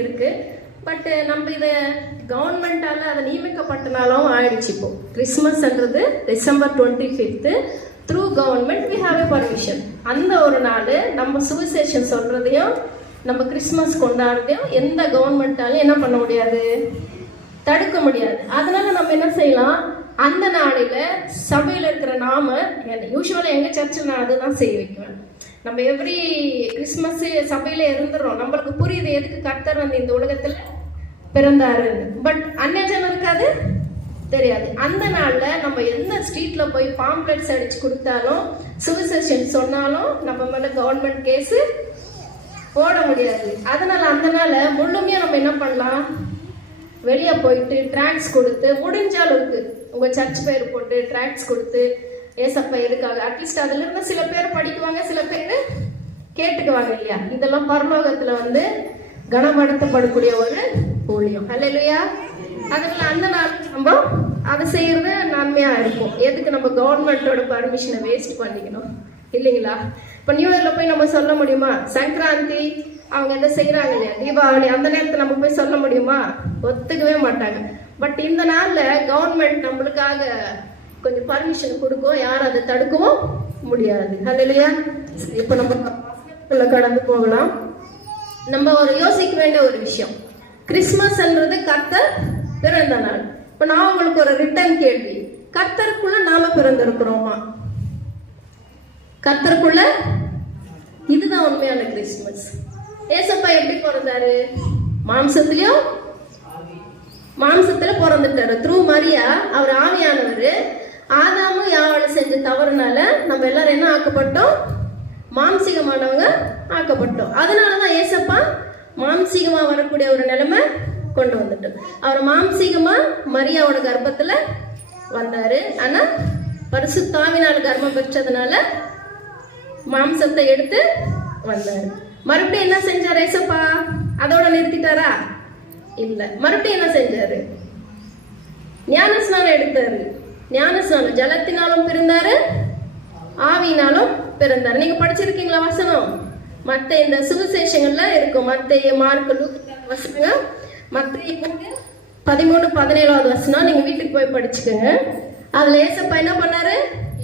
இருக்கு. பட் நம்ம இதை கவர்மெண்டால அதை நியமிக்கப்பட்டனாலும் ஆயிடுச்சு. இப்போ கிறிஸ்மஸ்ன்றது December 25 through government we have a permission. அந்த ஒரு நாள் நம்ம சுவிசேஷன் சொல்றதையும் நம்ம கிறிஸ்மஸ் கொண்டாடுறதையும் எந்த கவர்மெண்டாலும் என்ன பண்ண முடியாது, தடுக்க முடியாது. அதனால நம்ம என்ன செய்யலாம், அந்த நாளில் சபையில் இருக்கிற நாம யூஸ்வலாக எங்கள் சர்ச்சில் நான் அதுதான் செய்ய வைக்குவேன். நம்ம எவ்ரி கிறிஸ்மஸ் சபையில இருந்துடுறோம், நம்மளுக்கு புரியுது எதுக்கு கர்த்தர் வந்து இந்த உலகத்துல பிறந்தாரு. பட் அந்நியஜனம் இருக்காது, தெரியாது. அந்த நாள்ல நம்ம எந்த ஸ்ட்ரீட்ல போய் பாம்ப்ளெட்ஸ் அடிச்சு கொடுத்தாலும் சுவிசேஷன் சொன்னாலும் நம்ம மேல கவர்மெண்ட் கேஸ் போட முடியாது. அதனால அந்த நாள முழுமையா நம்ம என்ன பண்ணலாம், வெளியே போயிட்டு டிராக்ஸ் கொடுத்து, முடிஞ்ச அளவுக்கு உங்க சர்ச் பேர் போட்டு டிராக்ஸ் கொடுத்து ஏசப்பா எதுக்காக அட்லீஸ்ட் அதுல இருந்து சில பேர் படிக்குவாங்க, சில பேர் கேட்டுக்குவாங்க இல்லையா. இதெல்லாம் பரலோகத்துல வந்து கனப்படுத்தப்படக்கூடிய ஒரு ஊழியம். அல்லேலூயா. அதனால அந்த நாள் நம்ம அதை செய்யறது நன்மையா இருக்கும். எதுக்கு நம்ம கவர்மெண்டோட பர்மிஷனை வேஸ்ட் பண்ணிக்கணும் இல்லைங்களா? இப்ப நியூ இயர்ல போய் நம்ம சொல்ல முடியுமா, சங்கராந்தி அவங்க என்ன செய்யறாங்க இல்லையா, தீபாவளி அந்த நேரத்தை நம்ம போய் சொல்ல முடியுமா? ஒத்துக்கவே மாட்டாங்க. பட் இந்த நாள்ல கவர்மெண்ட் நம்மளுக்காக கொஞ்சம் பர்மிஷன் கொடுக்கும், யாரும் அதை தடுக்கவும் முடியாது. அல்லேலூயா. இப்ப நம்ம கடந்து போகலாம். நம்ம ஒரு யோசிக்க வேண்டிய ஒரு விஷயம், கிறிஸ்மஸ்ன்றது கர்த்தர் பிறந்த நாள். இப்ப நான் உங்களுக்கு ஒரு ரிட்டர்ன் கேள்வி, கர்த்தருக்குள்ள நாம பிறந்திருக்கிறோமா? கர்த்தருக்குள்ள இதுதான் உண்மையான கிறிஸ்மஸ். ஏசப்பா எப்படி பிறந்தாரு? மாம்சத்துல பிறந்துட்டாரு. த்ரூ மரியா, அவர் ஆவியானவர். ஆதாமும் யாவாலும் செஞ்ச தவறுனால நம்ம எல்லாரும் என்ன ஆக்கப்பட்டோம், மாம்சீகமானவங்க ஆக்கப்பட்டோம். அதனாலதான் ஏசப்பா மாம்சீகமா வரக்கூடிய ஒரு நிலைமை கொண்டு வந்துட்டோம். அவர் மாம்சீகமா மரியாவோட கர்ப்பத்துல வந்தாரு. ஆனா பரிசுத்தாவினால் கர்ப்பம் பெற்றதுனால மாம்சத்தை எடுத்து வந்தாரு. மறுபடியும் என்ன செஞ்சாரு ஏசப்பா? அதோட நிறுத்திட்டாரா? இல்ல. மறுபடியும் என்ன செஞ்சாரு? ஞானஸ்நானம் எடுத்தாரு. ஞானஸ்நானம் ஜலத்தினாலும் பிறந்தாரு, ஆவியினாலும் பிறந்தாரு. நீங்க படிச்சிருக்கீங்களா வசனம்? மத்த இந்த சுவிசேஷங்கள்ல இருக்கும், மத்த மார்க் வசனங்க, மத்த 13-17 வசனம் நீங்க வீட்டுக்கு போய் படிச்சுக்கோங்க. அதுல ஏசப்பா என்ன பண்ணாரு,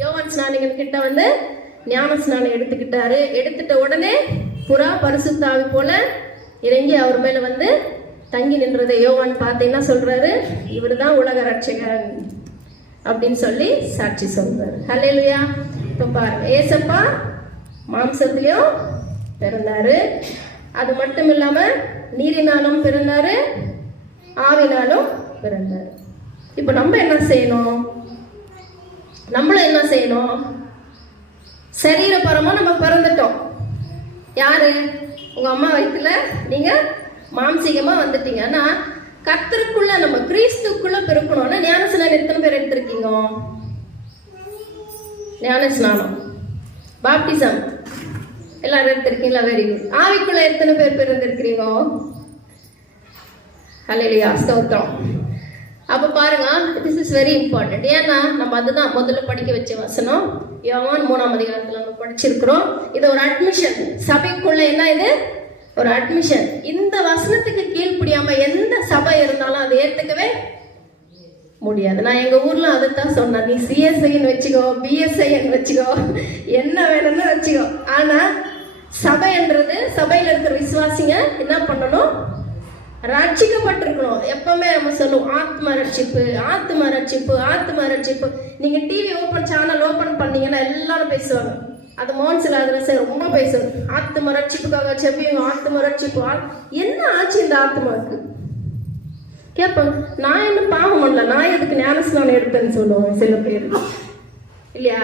யோவான் ஸ்நானிகன் கிட்ட வந்து ஞான ஸ்நானம் எடுத்துக்கிட்டாரு. எடுத்துட்ட உடனே புறா பரிசுத்தாவி போல இறங்கி அவர் மேல வந்து தங்கி நின்றதை யோவான் பார்த்து என்ன சொல்றாரு, இவர் தான் உலக ரட்சகன் அப்படின்னு சொல்லி சாட்சி சொல்றாரு. ஹல்லேலூயா. இப்ப பாருங்க, ஏசப்பா மாம்சத்திலையும் பிறந்தாரு. அது மட்டும் இல்லாம நீரினாலும் பிறந்தாரு, ஆவினாலும் பிறந்தாரு. இப்ப நம்ம என்ன செய்யணும், நம்மளும் என்ன செய்யணும், சரீரபரமா நம்ம பிறந்துட்டோம். யாரு? உங்க அம்மா வயிற்றுல நீங்க மாம்சீகமா வந்துட்டீங்க. ஆனா கர்த்தருக்குள்ள நம்ம கிறிஸ்துக்குள்ள பிறக்கணும்னா ஞானஸ்நானம் எத்தனை பேர் எடுத்திருக்கீங்க? ஞானஸ்நானம், பாப்டிசம் எல்லாரும் எடுத்திருக்கீங்களா? Very good. ஆவிக்குள்ள எத்தனை பேர் பிறந்திருக்கிறீங்க? ஹல்லேலூயா, ஸ்தோத்திரம். அப்ப பாருங்க, திஸ் இஸ் வெரி இம்பார்ட்டன்ட். ஏன்னா நம்ம அதுதான் முதல்ல படிக்க வச்ச வசனம், யோவான் 3ஆம் அதிகாரத்துல நம்ம படிச்சிருக்கிறோம். இது ஒரு அட்மிஷன். சபைக்குள்ள என்ன இது? ஒரு அட்மிஷன். இந்த வசனத்துக்கு கீழ்ப்படியாம எந்த சபை இருந்தாலும் அதை ஏத்துக்கவே முடியாது. நான் எங்க ஊர்ல அதைத்தான் சொன்னேன், நீ சிஎஸ்ஐன்னு வச்சுக்கோ, பிஎஸ்ஐன்னு வச்சுக்கோ, என்ன வேணும்னு வச்சுக்கோ. ஆனா சபைன்றது, சபையில இருக்கிற விசுவாசிங்க என்ன பண்ணணும், ரட்சிக்கப்பட்டிருக்கணும். எப்பவுமே நம்ம சொல்லுவோம் ஆத்ம ரட்சிப்பு, ஆத்ம ரட்சிப்பு, ஆத்ம ரட்சிப்பு. நீங்க டிவி சேனல் ஓபன் பண்ணீங்கன்னா எல்லாரும் பேசுவாங்க. அது மோன்சில் அதுல ரொம்ப பேசுவாங்க, ஆத்ம ரட்சிப்புக்காக செப்பியும், ஆத்ம ரட்சிப்பு. என்ன ஆச்சு இந்த ஆத்மாவுக்கு கேட்பாங்க. நான் என்ன பாவம் பண்ணல, நான் எதுக்கு ஞானஸ்நானம் எடுப்பேன்னு சொல்லுவாங்க சில பேர் இல்லையா?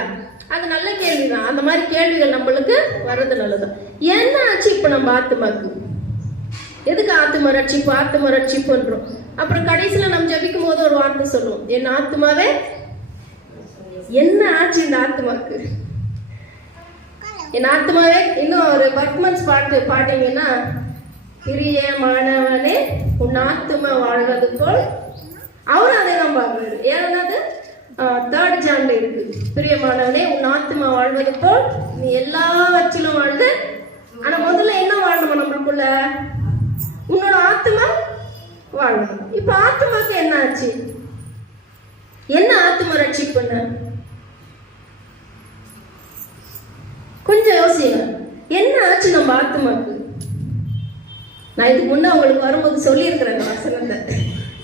அது நல்ல கேள்விதான். அந்த மாதிரி கேள்விகள் நம்மளுக்கு வர்றது நல்லதுதான். என்ன ஆச்சு இப்ப நம்ம ஆத்மாக்கு? எதுக்கு ஆத்ம ரட்சிப்பு, ஆத்ம ரட்சிப்புன்றோம்? அப்புறம் கடைசியில நம்ம ஜபிக்கும் போது ஒரு வார்த்தை சொல்லுவோம், என் ஆத்மாவே என்ன ஆச்சு இந்த ஆத்மாக்கு? என் ஆத்மாவே. இன்னும் ஒரு பர்க்மன்ஸ் பாட்டு பாட்டீங்கன்னா, பிரியமானவனே உன் ஆத்மா வாழ்வது போல், அவரும் அதே தான் பாக்குறாரு. ஏதாவது 3rd ஜான்ல இருக்கு, பிரியமானவனே உன் ஆத்மா வாழ்வது போல் நீ எல்லாவற்றிலும் வாழ்ந்து. ஆனா முதல்ல என்ன வாழணுமா நம்மளுக்குள்ள? உன்னோட வாழணும். இப்ப ஆத்மாக்கு என்ன ஆச்சு? என்ன ஆத்மா ரட்சிப்புன்னு கொஞ்சம் யோசிங்க. என்ன ஆச்சு நம்ம ஆத்மாக்கு? நான் இதுக்கு முன்னே உங்களுக்கு வரும்போது சொல்லியிருக்கிறேன் வசனத்தை.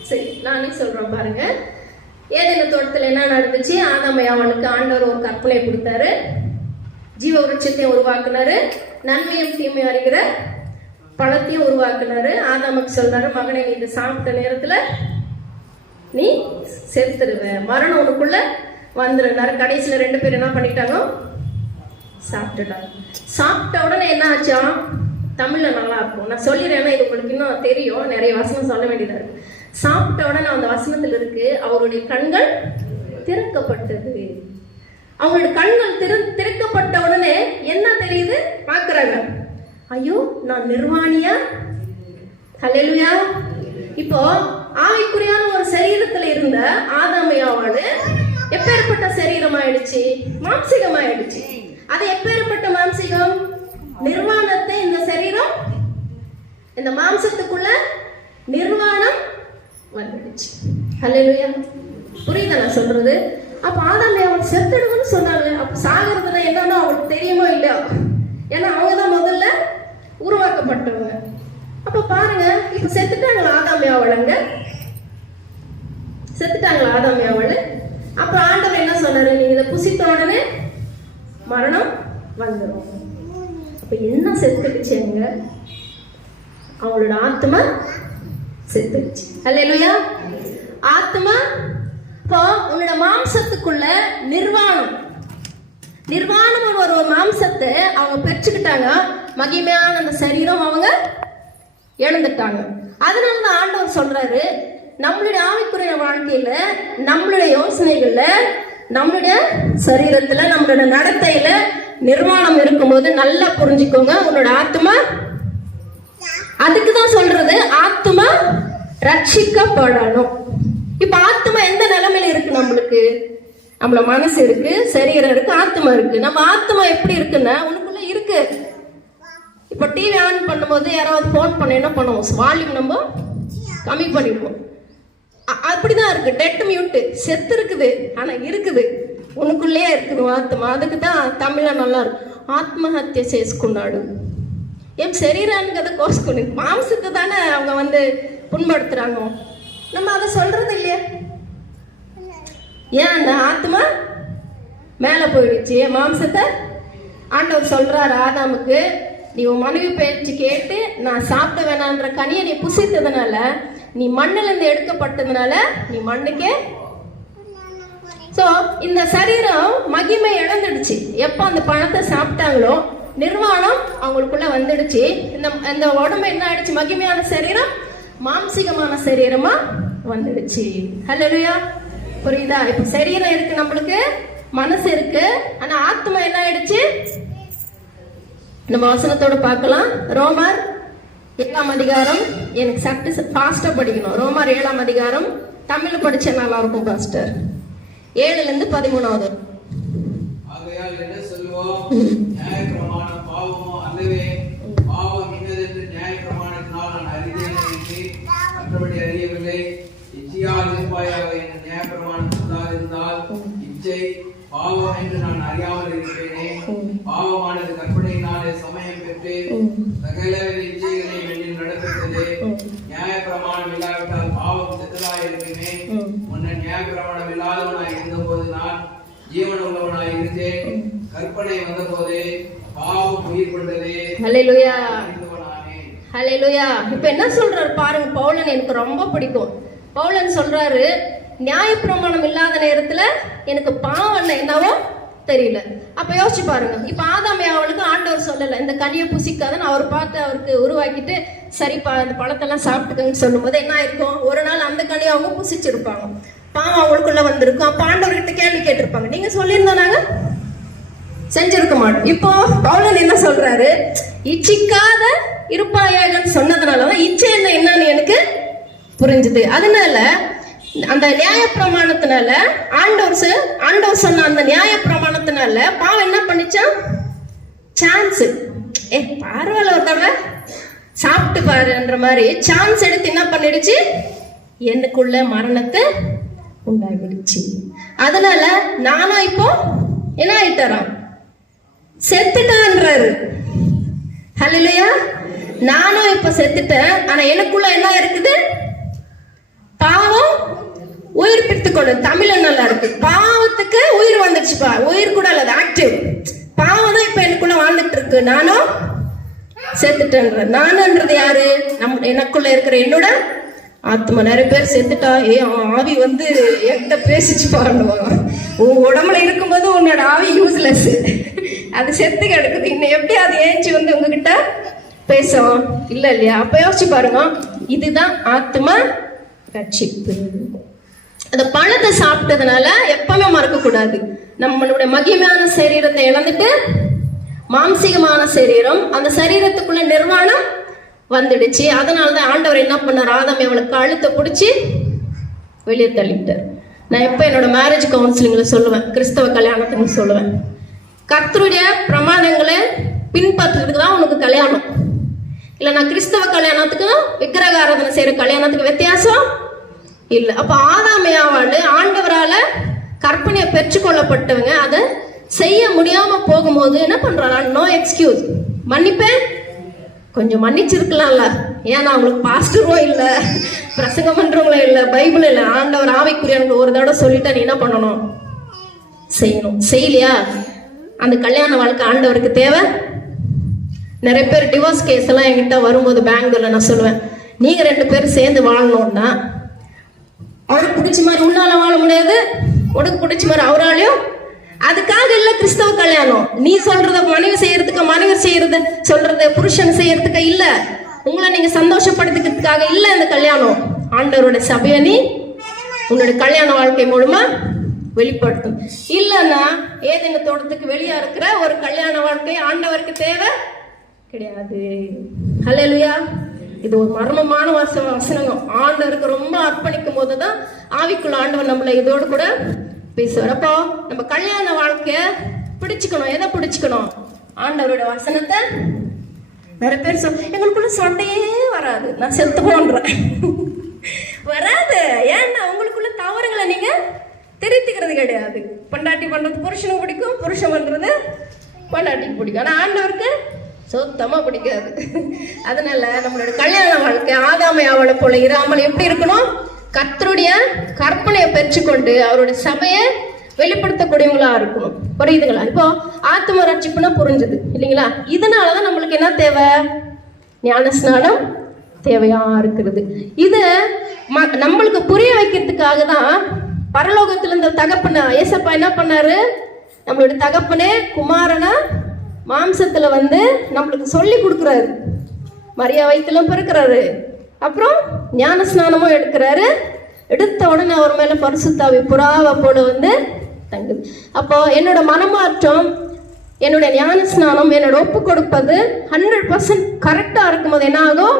சரி, நானே சொல்றேன் பாருங்க. ஏதேன தோட்டத்தில் என்ன நடந்துச்சு? ஆதாம் அவனுக்கு ஆண்டவர் ஒரு கற்பனை கொடுத்தாரு. ஜீவ விருட்சத்தையும் உருவாக்குனாரு, நன்மையும் தீமையும் அறிகிற பழத்தையும் உருவாக்குனாரு. ஆதாமுக்கு சொல்றாரு, மகனை நீ இதை சாப்பிட்ட நேரத்துல நீ செத்துருவ, மரணம் உனக்குள்ள வந்துருந்தாரு. கடைசியில 2 பேர் என்ன பண்ணிட்டாங்க? சாப்பிட்டுட்டாங்க. சாப்பிட்ட உடனே என்ன ஆச்சா? தமிழ்ல நல்லா இருக்கும், நான் சொல்லிடுறேன், இது உங்களுக்கு இன்னும் தெரியும், நிறைய வசனம் சொல்ல வேண்டியதா இருக்கு. சாப்பிட்ட உடனே அந்த வசனத்துல இருக்கு, அவருடைய கண்கள் திறக்கப்பட்டது. அவங்களுடைய கண்கள் திறக்கப்பட்ட உடனே என்ன தெரியுது? பாக்குறாங்க, ஐயோ நான் நிர்வாணியா. ஹல்லேலூயா. இப்போ ஆவிக்குரியான ஒரு சரீரத்துல இருந்த ஆதாமையாவாடு எப்பேற்பட்ட சரீரம் ஆயிடுச்சு? மாம்சிகம் ஆயிடுச்சு. அது எப்பேற்பட்ட மாம்சிகம்? நிர்வாணத்தை இந்த சரீரம், இந்த மாம்சத்துக்குள்ள நிர்வாணம் வந்துடுச்சு. ஹல்லேலூயா. புரியுதா நான் சொல்றது? அப்ப ஆதாமையாவாடு செத்துடுன்னு சொன்னாங்க. அப்ப சாகிறதுனா என்னன்னா அவங்களுக்கு தெரியுமோ இல்லையா? ஏன்னா அவங்கதான் முதல்ல உருவாக்கப்பட்டவங்க. அப்ப பாருங்க, இப்ப செத்துட்டாங்களா ஆதாமியாவளங்க? செத்துட்டாங்களா ஆதாமியாவளு? அப்ப ஆண்டவர் என்ன சொன்னாரு? நீங்க இதை புசித்த உடனே மரணம் வந்துடும். அப்ப என்ன செத்துடுச்சுங்க? அவங்களோட ஆத்மா செத்துடுச்சு. ஹல்லேலூயா. ஆத்மா. இப்போ உன்னோட மாம்சத்துக்குள்ள நிர்வாணம் ஒரு மாம்சத்தை அவங்க பெற்றுக்கிட்டாங்க. மகிமையான அந்த சரீரம் அவங்க இழந்துட்டாங்க. அதனாலதான் ஆண்டவர் சொல்றாரு, நம்மளுடைய ஆவிக்குரிய வாழ்க்கையில, நம்மளுடைய யோசனைகள்ல, நம்மளுடைய சரீரத்துல, நம்மளுடைய நடத்தையில நிர்வாணம் இருக்கும்போது நல்லா புரிஞ்சுக்கோங்க, உன்னோட ஆத்மா. அதுக்குதான் சொல்றது ஆத்மா ரட்சிக்கப்படணும். இப்ப ஆத்மா எந்த நிலைமையில இருக்கு? நம்மளுக்கு நம்மள மனசு இருக்கு, சரீரம் இருக்கு, ஆத்மா இருக்கு. நம்ம ஆத்மா எப்படி இருக்குன்னா உனக்குள்ள இருக்கு. இப்ப டிவி ஆன் பண்ணும்போது யாராவது போன் பண்ண என்ன பண்ணுவோம்? வால்யூம் நம்ம கம்மி பண்ணிடுவோம். அப்படிதான் இருக்கு. டெட் மியூட், செத்து இருக்குது, ஆனா இருக்குது, உனக்குள்ளேயே இருக்குது ஆத்மா. அதுக்கு தான் தமிழ்ல நல்லா இருக்கு, ஆத்மஹத்ய చేసుకున్నాడు. என் சரீரானுக்கு அதை கோசுக்கொண்டு மாம்சத்தை தானே அவங்க புண்படுத்துறாங்க. நம்ம அதை சொல்றது இல்லையா? ஏன் அந்த ஆத்மா மேல போயிடுச்சு, மாம்சத்தை. ஆண்டவர் சொல்றாரு ஆதாமுக்கு, நீ உன் மனைவி பேச்சு கேட்டு நான் சாப்பிட வேணான்ற கனியை நீ புசித்ததுனால, நீ மண்ணில இருந்து எடுக்கப்பட்டதுனால நீ மண்ணுக்கே. சோ இந்த சரீரம் மகிமை இழந்துடுச்சு. எப்ப அந்த பழத்தை சாப்பிட்டாங்களோ நிர்வாணம் அவங்களுக்குள்ள வந்துடுச்சு. இந்த உடம்பு என்ன ஆயிடுச்சு? மகிமையான சரீரம் மாம்சிகமான சரீரமா வந்துடுச்சு. ஹல்லேலூயா. புரியுதா? இப்ப சரீரம் இருக்கு, நம்மளுக்கு மனசு இருக்கு, ஆனா ஆத்மா என்ன ஆயிடுச்சு? நம்ம வசனத்தோட பார்க்கலாம். ரோமர் 7ஆம் அதிகாரம். எனக்கு சட்டு ஃபாஸ்டா படிக்கணும். ரோமர் 7ஆம் அதிகாரம் தமிழ் படிச்சா நல்லா இருக்கும் பாஸ்டர். 7ல இருந்து 13வது. ஆகையால் என்ன சொல்வோம்? நியாயப்பிரமாணம் பாவமோ அல்லவே? பாவம் இன்னதென்று நியாயப்பிரமாணத்தினால் நான் அறிந்தேன் என்று மற்றபடி அறியவில்லை. இச்சையால் இருப்பாயாக என்ற நியாயப்பிரமாணத்தினால் இருந்தால் இச்சை பாவம் என்று நான் அறியாமல் இருப்பேனே. பாவமானது கற்பனையினாலே சமயம் பெற்று சகல இச்சைகளை என்னில் நடப்பித்தது. நியாயப்பிரமாணம் இல்லாவிட்டால் பாவம் செத்தலாய் இருக்குமே. முன்ன நியாயப்பிரமாணம் இல்லாதவனாய் இருந்தபோது நான் ஜீவன் உள்ளவனாய் இருந்தேன். கற்பனை வந்த போது பாவம் உயிர் கொண்டது. ஹல்லேலூயா. ஹல்லேலூயா. இப்ப என்ன சொல்றாரு பாருங்க பவுலன். எனக்கு ரொம்ப பிடிக்கும். பவுலன் சொல்றாரு, நியாயப்பிரமாணம் இல்லாத நேரத்துல எனக்கு பாவம் என்னவோ தெரியல. அப்ப யோசிச்சு பாருங்க. இப்ப ஆதாமே அவளுக்கு ஆண்டவர் சொல்லல இந்த கனியை புசிக்காதுன்னு அவர் பார்த்து அவருக்கு உருவாக்கிட்டு சரிப்பா இந்த பழத்தெல்லாம் சாப்பிட்டுக்கன்னு சொல்லும் போது என்ன ஆயிருக்கும்? ஒரு நாள் அந்த கனியை அவங்க புசிச்சிருப்பாங்க, பாவம் அவங்களுக்குள்ள வந்திருக்கும். அப்ப ஆண்டவர்கிட்ட கேள்வி கேட்டிருப்பாங்க, நீங்க சொல்லியிருந்தாங்க செஞ்சிருக்க மாட்டோம். இப்போ பவுலன் என்ன சொல்றாரு? இச்சிக்காத இருப்பாயாகன்னு சொன்னதுனாலதான் இச்சை என்னன்னு எனக்கு புரிஞ்சுது. அதனால அந்த நியாய பிரமாணத்தினால ஆண்டவர் சொன்ன அந்த நியாய பிரமாணத்தினால பாவம் என்ன பண்ணிச்சா? சான்ஸ் பரவாயில்ல ஒரு தடவை சாப்பிட்டு பாருன்ற மாதிரி சான்ஸ் எடுத்து என்ன பண்ணிடுச்சு? எனக்குள்ள மரணத்தை உண்டாகிடுச்சு. அதனால நானும் இப்போ என்ன ஆயிட்டாராம், செத்துட்டான்றாரு. ஹல்லேலூயா. நானும் இப்ப செத்துட்டேன், ஆனா எனக்குள்ள என்ன இருக்குது, பாவம் உயிர் பிடித்து கொண்டு. தமிழ்ல நல்லா இருக்கு, பாவத்துக்கு உயிர் வந்துடுச்சுப்பா. உயிர் கூட அல்லது ஆக்டிவ், பாவம் தான் இப்ப எனக்குள்ள வாழ்ந்துட்டு இருக்கு, நானும் செத்துட்டேன்ற. நானுன்றது யாரு, எனக்குள்ள இருக்கிற என்னோட ஆத்மா. நிறைய பேர் செத்துட்டா, ஆவி வந்து என்கிட்ட பேசிச்சு பாருவாங்க. உன் உடம்புல இருக்கும்போது உன்னோட ஆவி யூஸ்லெஸ், அது செத்து கிடக்குது, இன்னும் எப்படி அது ஏஞ்சி வந்து உங்ககிட்ட பேசும், இல்ல இல்லையா? அப்ப யோசிச்சு பாருங்க, இதுதான் ஆத்மா ரட்சிப்பு. அந்த பழத்தை சாப்பிட்டதுனால எப்பவுமே மறக்க கூடாது, நம்மளுடைய மகிமையான சரீரத்தை இழந்துட்டு மாம்சீகமான சரீரம், அந்த சரீரத்துக்குள்ள நிர்வாணம் வந்துடுச்சு. அதனாலதான் ஆண்டவர் என்ன பண்ணார், ஆதாம் அவளுக்கு கழுத்தை பிடிச்சி வெளியே தள்ளிட்டார். நான் எப்ப என்னோட மேரேஜ் கவுன்சிலிங்ல சொல்லுவேன், கிறிஸ்தவ கல்யாணத்துக்கு சொல்லுவேன், கர்த்தருடைய பிரமாணங்களை பின்பற்றுறதுக்கு தான் உனக்கு கல்யாணம். இல்ல நான் கிறிஸ்தவ கல்யாணத்துக்கும் விக்கிரக ஆராதனை செய்யற கல்யாணத்துக்கு வித்தியாசம் இல்ல. அப்ப ஆதாமையாவாண்டு ஆண்டவரால கற்பனையை பெற்றுக்கொள்ளப்பட்டவங்க அதை செய்ய முடியாம போகும்போது என்ன பண்றாங்க, நோ எக்ஸ்கியூஸ், மன்னிப்பேன், கொஞ்சம் மன்னிச்சிருக்கலாம்ல, ஏன்னா அவங்களுக்கு பாஸ்டரும் இல்ல, பிரசங்கம் பண்றவங்களும் இல்ல, பைபிள் இல்ல, ஆண்டவர் ஆவிக்குரியவங்க ஒரு தடவை சொல்லிட்டா நீ என்ன பண்ணணும், செய்யணும். செய்யலையா, அந்த கல்யாண வாழ்க்கை ஆண்டவருக்கு தேவை. நிறைய பேர் டிவோர்ஸ் கேஸ் எல்லாம் என்கிட்ட வரும்போது பெங்களூர்ல நான் சொல்லுவேன், நீங்க 2 பேரும் சேர்ந்து வாழணும்னா அவருக்கு பிடிச்ச மாதிரி உன்னால வாழ முடியாது, உனக்கு பிடிச்ச மாதிரி அவராலையும். அதுக்காக இல்ல கிறிஸ்தவ கல்யாணம், நீ சொல்றத மனைவி செய்யறதுக்கு, மனைவி செய்யறது சொல்றத புருஷன் செய்யறதுக்கு இல்ல, உங்களை நீங்க சந்தோஷப்படுத்திக்கிறதுக்காக இல்ல இந்த கல்யாணம். ஆண்டவரோட சபையை நீ உன்னோட கல்யாண வாழ்க்கை மூலமா வெளிப்படுத்தும். இல்லன்னா ஏதேன தோட்டத்துக்கு வெளியா இருக்கிற ஒரு கல்யாண வாழ்க்கை ஆண்டவருக்கு தேவை கிடையாது. ஹல்லேலூயா. இது ஒரு மர்மமான வசனம். ஆண்டவருக்கு ரொம்ப அர்ப்பணிக்கும் போதுதான் ஆவிக்குள்ள ஆண்டவர் நம்மள இதோடு கூட பேசுவார். அப்போ நம்ம கல்யாண வாழ்க்கைய பிடிச்சுக்கணும். எதை பிடிச்சுக்கணும், ஆண்டவரோட வசனத்தை. நிறைய பேர் எங்களுக்குள்ள சண்டையே வராது, நான் செத்து போன்றேன் வராது. ஏன்னா உங்களுக்குள்ள தவறுகளை நீங்க திருத்திக்கிறது கிடையாது. பொண்டாட்டி பண்றது புருஷனுக்கு பிடிக்கும், புருஷன் பண்றது பொண்டாட்டிக்கு பிடிக்கும், ஆனா ஆண்டவருக்கு சுத்தமா பிடிக்காது. அதனால நம்மளோட கல்யாண வாழ்க்கை ஆதாமையாவளை போல இராமல் எப்படி இருக்கணும், கர்த்தருடைய கற்பனையை பெற்றுக்கொண்டு அவருடைய சபையை வெளிப்படுத்தக்கூடியவங்களா இருக்கணும். புரியுதுங்களா? இப்போ ஆத்ம ரட்சிப்புனா புரிஞ்சுது இல்லைங்களா? இதனாலதான் நம்மளுக்கு என்ன தேவை, ஞான ஸ்நானம் தேவையா இருக்கிறது. இது நம்மளுக்கு புரிய வைக்கிறதுக்காக தான் பரலோகத்துல இருந்த தகப்பன ஏசப்பா என்ன பண்ணாரு, நம்மளுடைய தகப்பனே குமாரனா மாம்சத்துல வந்து நம்மளுக்கு சொல்லி கொடுக்குறாரு, மரியா வயிற்றுலும் பிறக்கிறாரு, அப்புறம் ஞான ஸ்நானமும் எடுக்கிறாரு. எடுத்த உடனே அவர் மேல பரிசுத்தாவி புறாவை போல வந்து தங்குது. அப்போ என்னோட மனமாற்றம், என்னோட ஞான ஸ்நானம், என்னோட ஒப்பு கொடுப்பது 100% கரெக்டா இருக்கும்போது என்ன ஆகும்,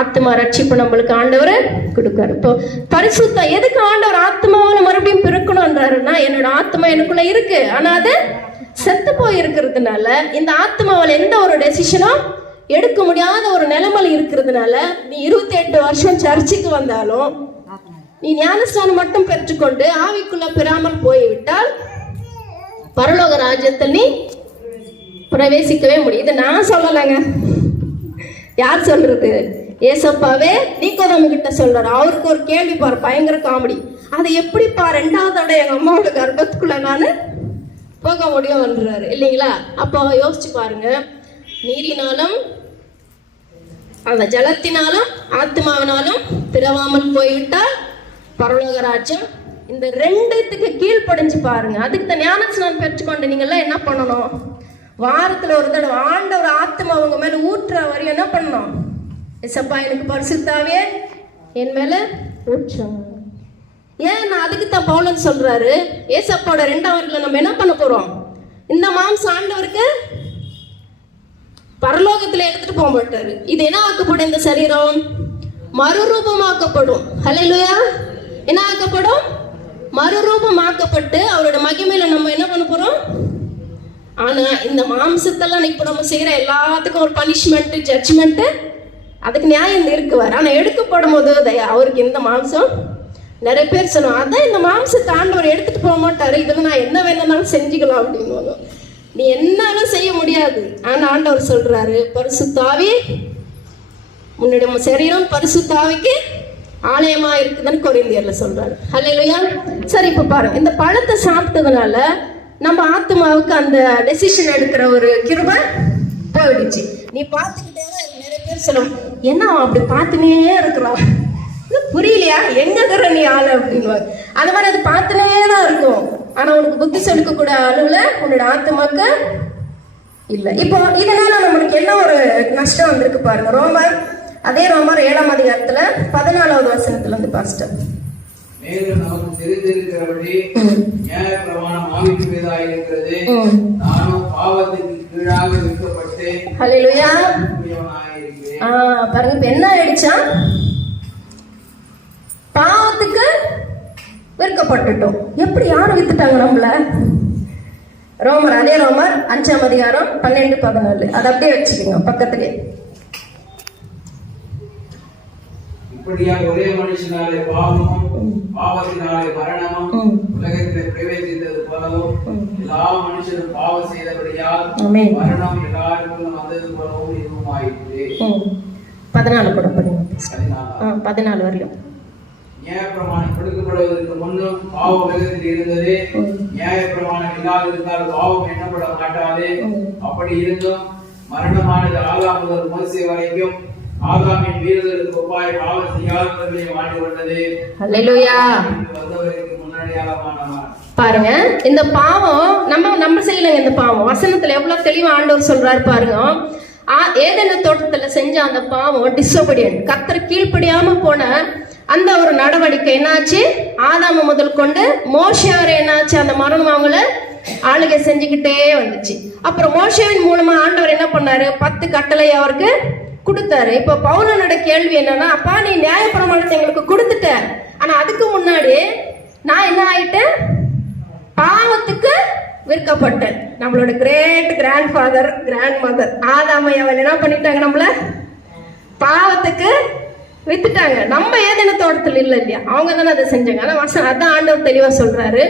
ஆத்மா ரட்சிப்பு நம்மளுக்கு ஆண்டவர் கொடுக்காரு. இப்போ பரிசுத்த எதுக்கு ஆண்டவர் ஆத்மாவில் மறுபடியும் பிறக்கணும்ன்றாருன்னா, என்னோட ஆத்மா எனக்குள்ள இருக்கு, ஆனா அது செத்து போய் இருக்கிறதுனால இந்த ஆத்மாவில் எந்த ஒரு டெசிஷனும் எடுக்க முடியாத ஒரு நிலைமையில இருக்கிறதுனால, நீ 28 வருஷம் சர்ச்சுக்கு வந்தாலும் நீ ஞானஸ்தானம் மட்டும் பெற்றுக்கொண்டு ஆவிக்குள்ள பெறாமல் போய்விட்டால் பரலோக ராஜ்யத்தில் நீ பிரவேசிக்கவே முடியும். இதை நான் சொல்லலைங்க, யார் சொல்றது, ஏசப்பாவே நீக்கோதாம கிட்ட சொல்றாரு. அவருக்கு ஒரு கேள்வி பாரு, பயங்கர காமெடி. அதை எப்படிப்பா 2வது எங்க அம்மாவோட கர்ப்பத்துக்குள்ள நான் போக முடியும்ன்றாரு இல்லைங்களா? அப்போ யோசிச்சு பாருங்க, நீரினாலும் அந்த ஜலத்தினாலும் ஆத்மாவினாலும் பிறவாமல் போய்விட்டால் பரலோக ராஜ்யம். இந்த 2த்துக்கு கீழ்ப்படிஞ்சு பாருங்க. அதுக்கு தான் ஞானஸ்நானம் பெற்றுக்கொண்டு நீங்க எல்லாம் என்ன பண்ணணும், வாரத்துல ஒரு தடவை ஆண்டவர் ஆத்மா அவங்க மேல ஊற்றுற வரையும் என்ன பண்ணணும், ஏசப்பா எனக்கு பரிசுத்தாவே என் மேல ஊற்றும். ஏன் அதுக்கு தான் பவுலன் சொல்றாரு, ஏசப்பாவோட 2வது நம்ம என்ன பண்ண போறோம், இந்த மாம்சம் ஆண்டவருக்கு பரலோகத்துல எடுத்துட்டு போக மாட்டாரு. இது என்ன ஆக்கப்படும், இந்த சரீரம் மறுரூபமாக்கப்படும். ஹல்லேலூயா. என்ன ஆக்கப்படும், மறுரூபமாக்கப்பட்டு அவரோட மகிமையில நம்ம என்ன பண்ண போறோம். ஆனா இந்த மாம்சத்தெல்லாம் இப்ப நம்ம செய்யற எல்லாத்துக்கும் ஒரு பனிஷ்மெண்ட், ஜட்ஜ்மெண்ட் அதுக்கு நியாயம் இருக்குவார். ஆனா எடுக்கப்படும் போது அவருக்கு இந்த மாம்சம் நிறைய பேர் சொல்லுவாங்க, அதான் இந்த மாம்சத்தை ஆண்டவர் எடுத்துட்டு போக மாட்டாரு, இதுல நான் என்ன வேணும்னாலும் செஞ்சுக்கலாம் அப்படின்னு. நீ என்னாலும் செய்ய முடியாது. ஆனா ஆண்டவர் சொல்றாரு, பரிசுத்த ஆவி உன்னுடைய சரீரம் பரிசுத்த ஆவிக்கு ஆலயமா இருக்குதுன்னு கொரிந்தியர்ல சொல்றாரு. ஹல்லேலூயா. சரி, இப்ப பாருங்க, இந்த பழத்தை சாப்பிட்டதுனால நம்ம ஆத்மாவுக்கு அந்த டெசிஷன் எடுக்கிற ஒரு கிருபை போயிடுச்சு. நீ பார்த்துக்கிட்டே நிறைய பேர் சொல்லுவோம், என்ன அப்படி பார்த்துனே இருக்கிறோம், புரியலையா, எங்க இருக்கிற நீ ஆளு அப்படின்னு. அந்த மாதிரி அது பார்த்துனே தான் இருக்கும். ஆனா உனக்கு புத்தி சொல்லிக்கக்கூடிய அளவுல உன்னோட ஆத்மாக்கு இல்ல. இப்போ இதனால நம்மளுக்கு என்ன ஒரு நஷ்டம் வந்திருக்கு பாருங்க. ரோமர் 7ஆம் அதிகாரத்துல 14வது வசனத்துல இருந்து பாஸ்டர். மேலும் நமக்கு தெரிந்திருக்கிறபடி நியாயப்பிரமாணம் ஆவிக்கு மீதாய் இருக்கிறது. நானும் பாவத்துக்கு கீழாக விற்கப்பட்டு ஹல்லேலூயா இருக்கிறேன். பாருங்க, இப்ப என்ன ஆயிடுச்சா, பாவத்துக்கு விற்கப்பட்டுட்டோம். எப்படி யாரும் வித்துட்டாங்க நம்மள? ரோமர் 5ஆம் அதிகாரம் 12-14 அதை அப்படியே வச்சுக்கோங்க பக்கத்துலயே. இப்படியாக ஒரே மனுஷனாலே பாவமும் பாவத்தினாலே மரணமும் உலகத்திலே பிரவேசித்தது போலவும் எல்லா மனுஷரும் பாவம் செய்தபடியால் மரணம் எல்லாருக்கும் வந்தது போலவும் இதுவும் ஆயிற்று. 14 கூட படிங்க. 14 வரையும். நியாயப்பிரமாணம் கொடுக்கப்படுவதற்கு முன்னும் பாவம் உலகத்தில் இருந்தது. நியாயப்பிரமாணம் இல்லாதிருந்தால் பாவம் எண்ணப்பட மாட்டாது. அப்படி இருந்தும் மரணமானது ஆதாம் முதல் மோசே வரைக்கும் ஆதாமின் வீரர்களுக்கு ஒப்பாய் பாவம் செய்யாதவர்களை மாட்டி கொண்டது. ஹல்லேலூயா. வந்தவருக்கு முன்னடையாளமானவர். பாருங்க, இந்த பாவம் நம்ம செய்யலங்க. இந்த பாவம் வசனத்துல எவ்வளவு தெளிவா ஆண்டவர் சொல்றாரு பாருங்க. ஏதேன தோட்டத்துல செஞ்ச அந்த பாவம் டிசோபீடியன்ட், கர்த்தர் கீழ்ப்படியாம போன அந்த ஒரு நடவடிக்கை என்னாச்சு, ஆதாம முதல் கொண்டு மோசே வரை என்னாச்சு, அந்த மரணம் அவங்கள ஆளுகை செஞ்சுக்கிட்டே வந்துச்சு. அப்புறம் மோசேவின் மூலமா ஆண்டவர் என்ன பண்ணாரு, 10 கட்டளை அவருக்கு கொடுத்தாரு. இப்ப பவுலனோட கேள்வி என்னன்னா, அப்பா நீ நியாயப்பிரமாணத்தை எங்களுக்கு கொடுத்துட்ட, ஆனா அதுக்கு முன்னாடி நான் என்ன ஆயிட்டேன், பாவத்துக்கு விற்கப்பட்டேன். நம்மளோட great grandfather grandmother ஆதாமை அவன் என்ன பண்ணிட்டாங்க, நம்மள பாவத்துக்கு வித்துட்டாங்க. நம்ம ஏதேன தோட்டத்தில் இல்லை இல்லையா, அவங்க தானே அதை செஞ்சாங்க. ஆனா அதான் ஆண்டவர் தெளிவா சொல்றாரு,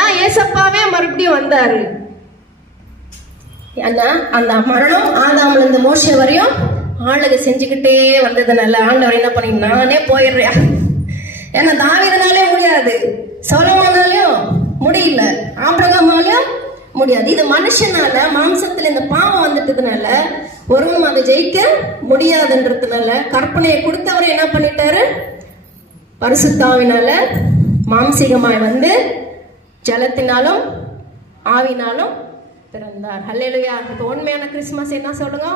ஏன் ஏசப்பாவே மறுபடியும் வந்தாரு, ஏன்னா அந்த மரணம் ஆதாம்ல இருந்து மோசே வரையும் ஆளுகை செஞ்சுக்கிட்டே வந்ததுனால ஆண்டவர் என்ன பண்ணி, நானே போயிடுறேன். ஏன்னா தாவீதுனாலே முடியாது, சொலோமோனாலையும் முடியல, ஆபிரகாமாலையும் முடியாது. இது மனுஷனால மாம்சத்துல இந்த பாவம் வந்துட்டதுனால ஒருவனும் அதை ஜெயிக்க முடியாதுன்றதுனால கற்பனையை கொடுத்தவரை என்ன பண்ணிட்டாரு, பரிசுத்தாவினால மாம்சீகமாய் வந்து ஜலத்தினாலும் ஆவினாலும் பிறந்தார். ஹல்லேலூயா. இப்போ உண்மையான கிறிஸ்துமஸ் என்ன சொல்லுங்க,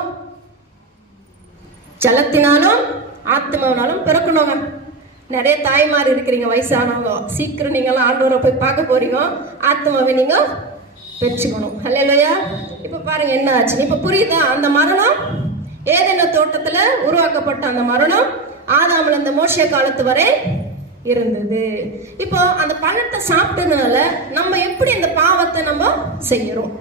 ஜலத்தினாலும் ஆத்மாவினாலும் பிறக்கணுங்க. நிறைய தாய்மார் இருக்கிறீங்க, வயசானவங்க, சீக்கிரம் நீங்களாம் ஆண்டவரை போய் பார்க்க போறீங்க, ஆத்மாவை நீங்க பெற்றுக்கணும். ஹல்லேலூயா. இப்ப பாருங்க என்ன ஆச்சு, இப்ப புரியுதா, அந்த மரணம் ஏதேன தோட்டத்துல உருவாக்கப்பட்ட அந்த மரணம் ஆதாம்ல இந்த மோசே காலத்து வரை இருந்தது. இப்போ அந்த பழத்தை சாப்பிட்டதுனால நம்ம எப்படி இந்த பாவத்தை நம்ம செய்யறோம்.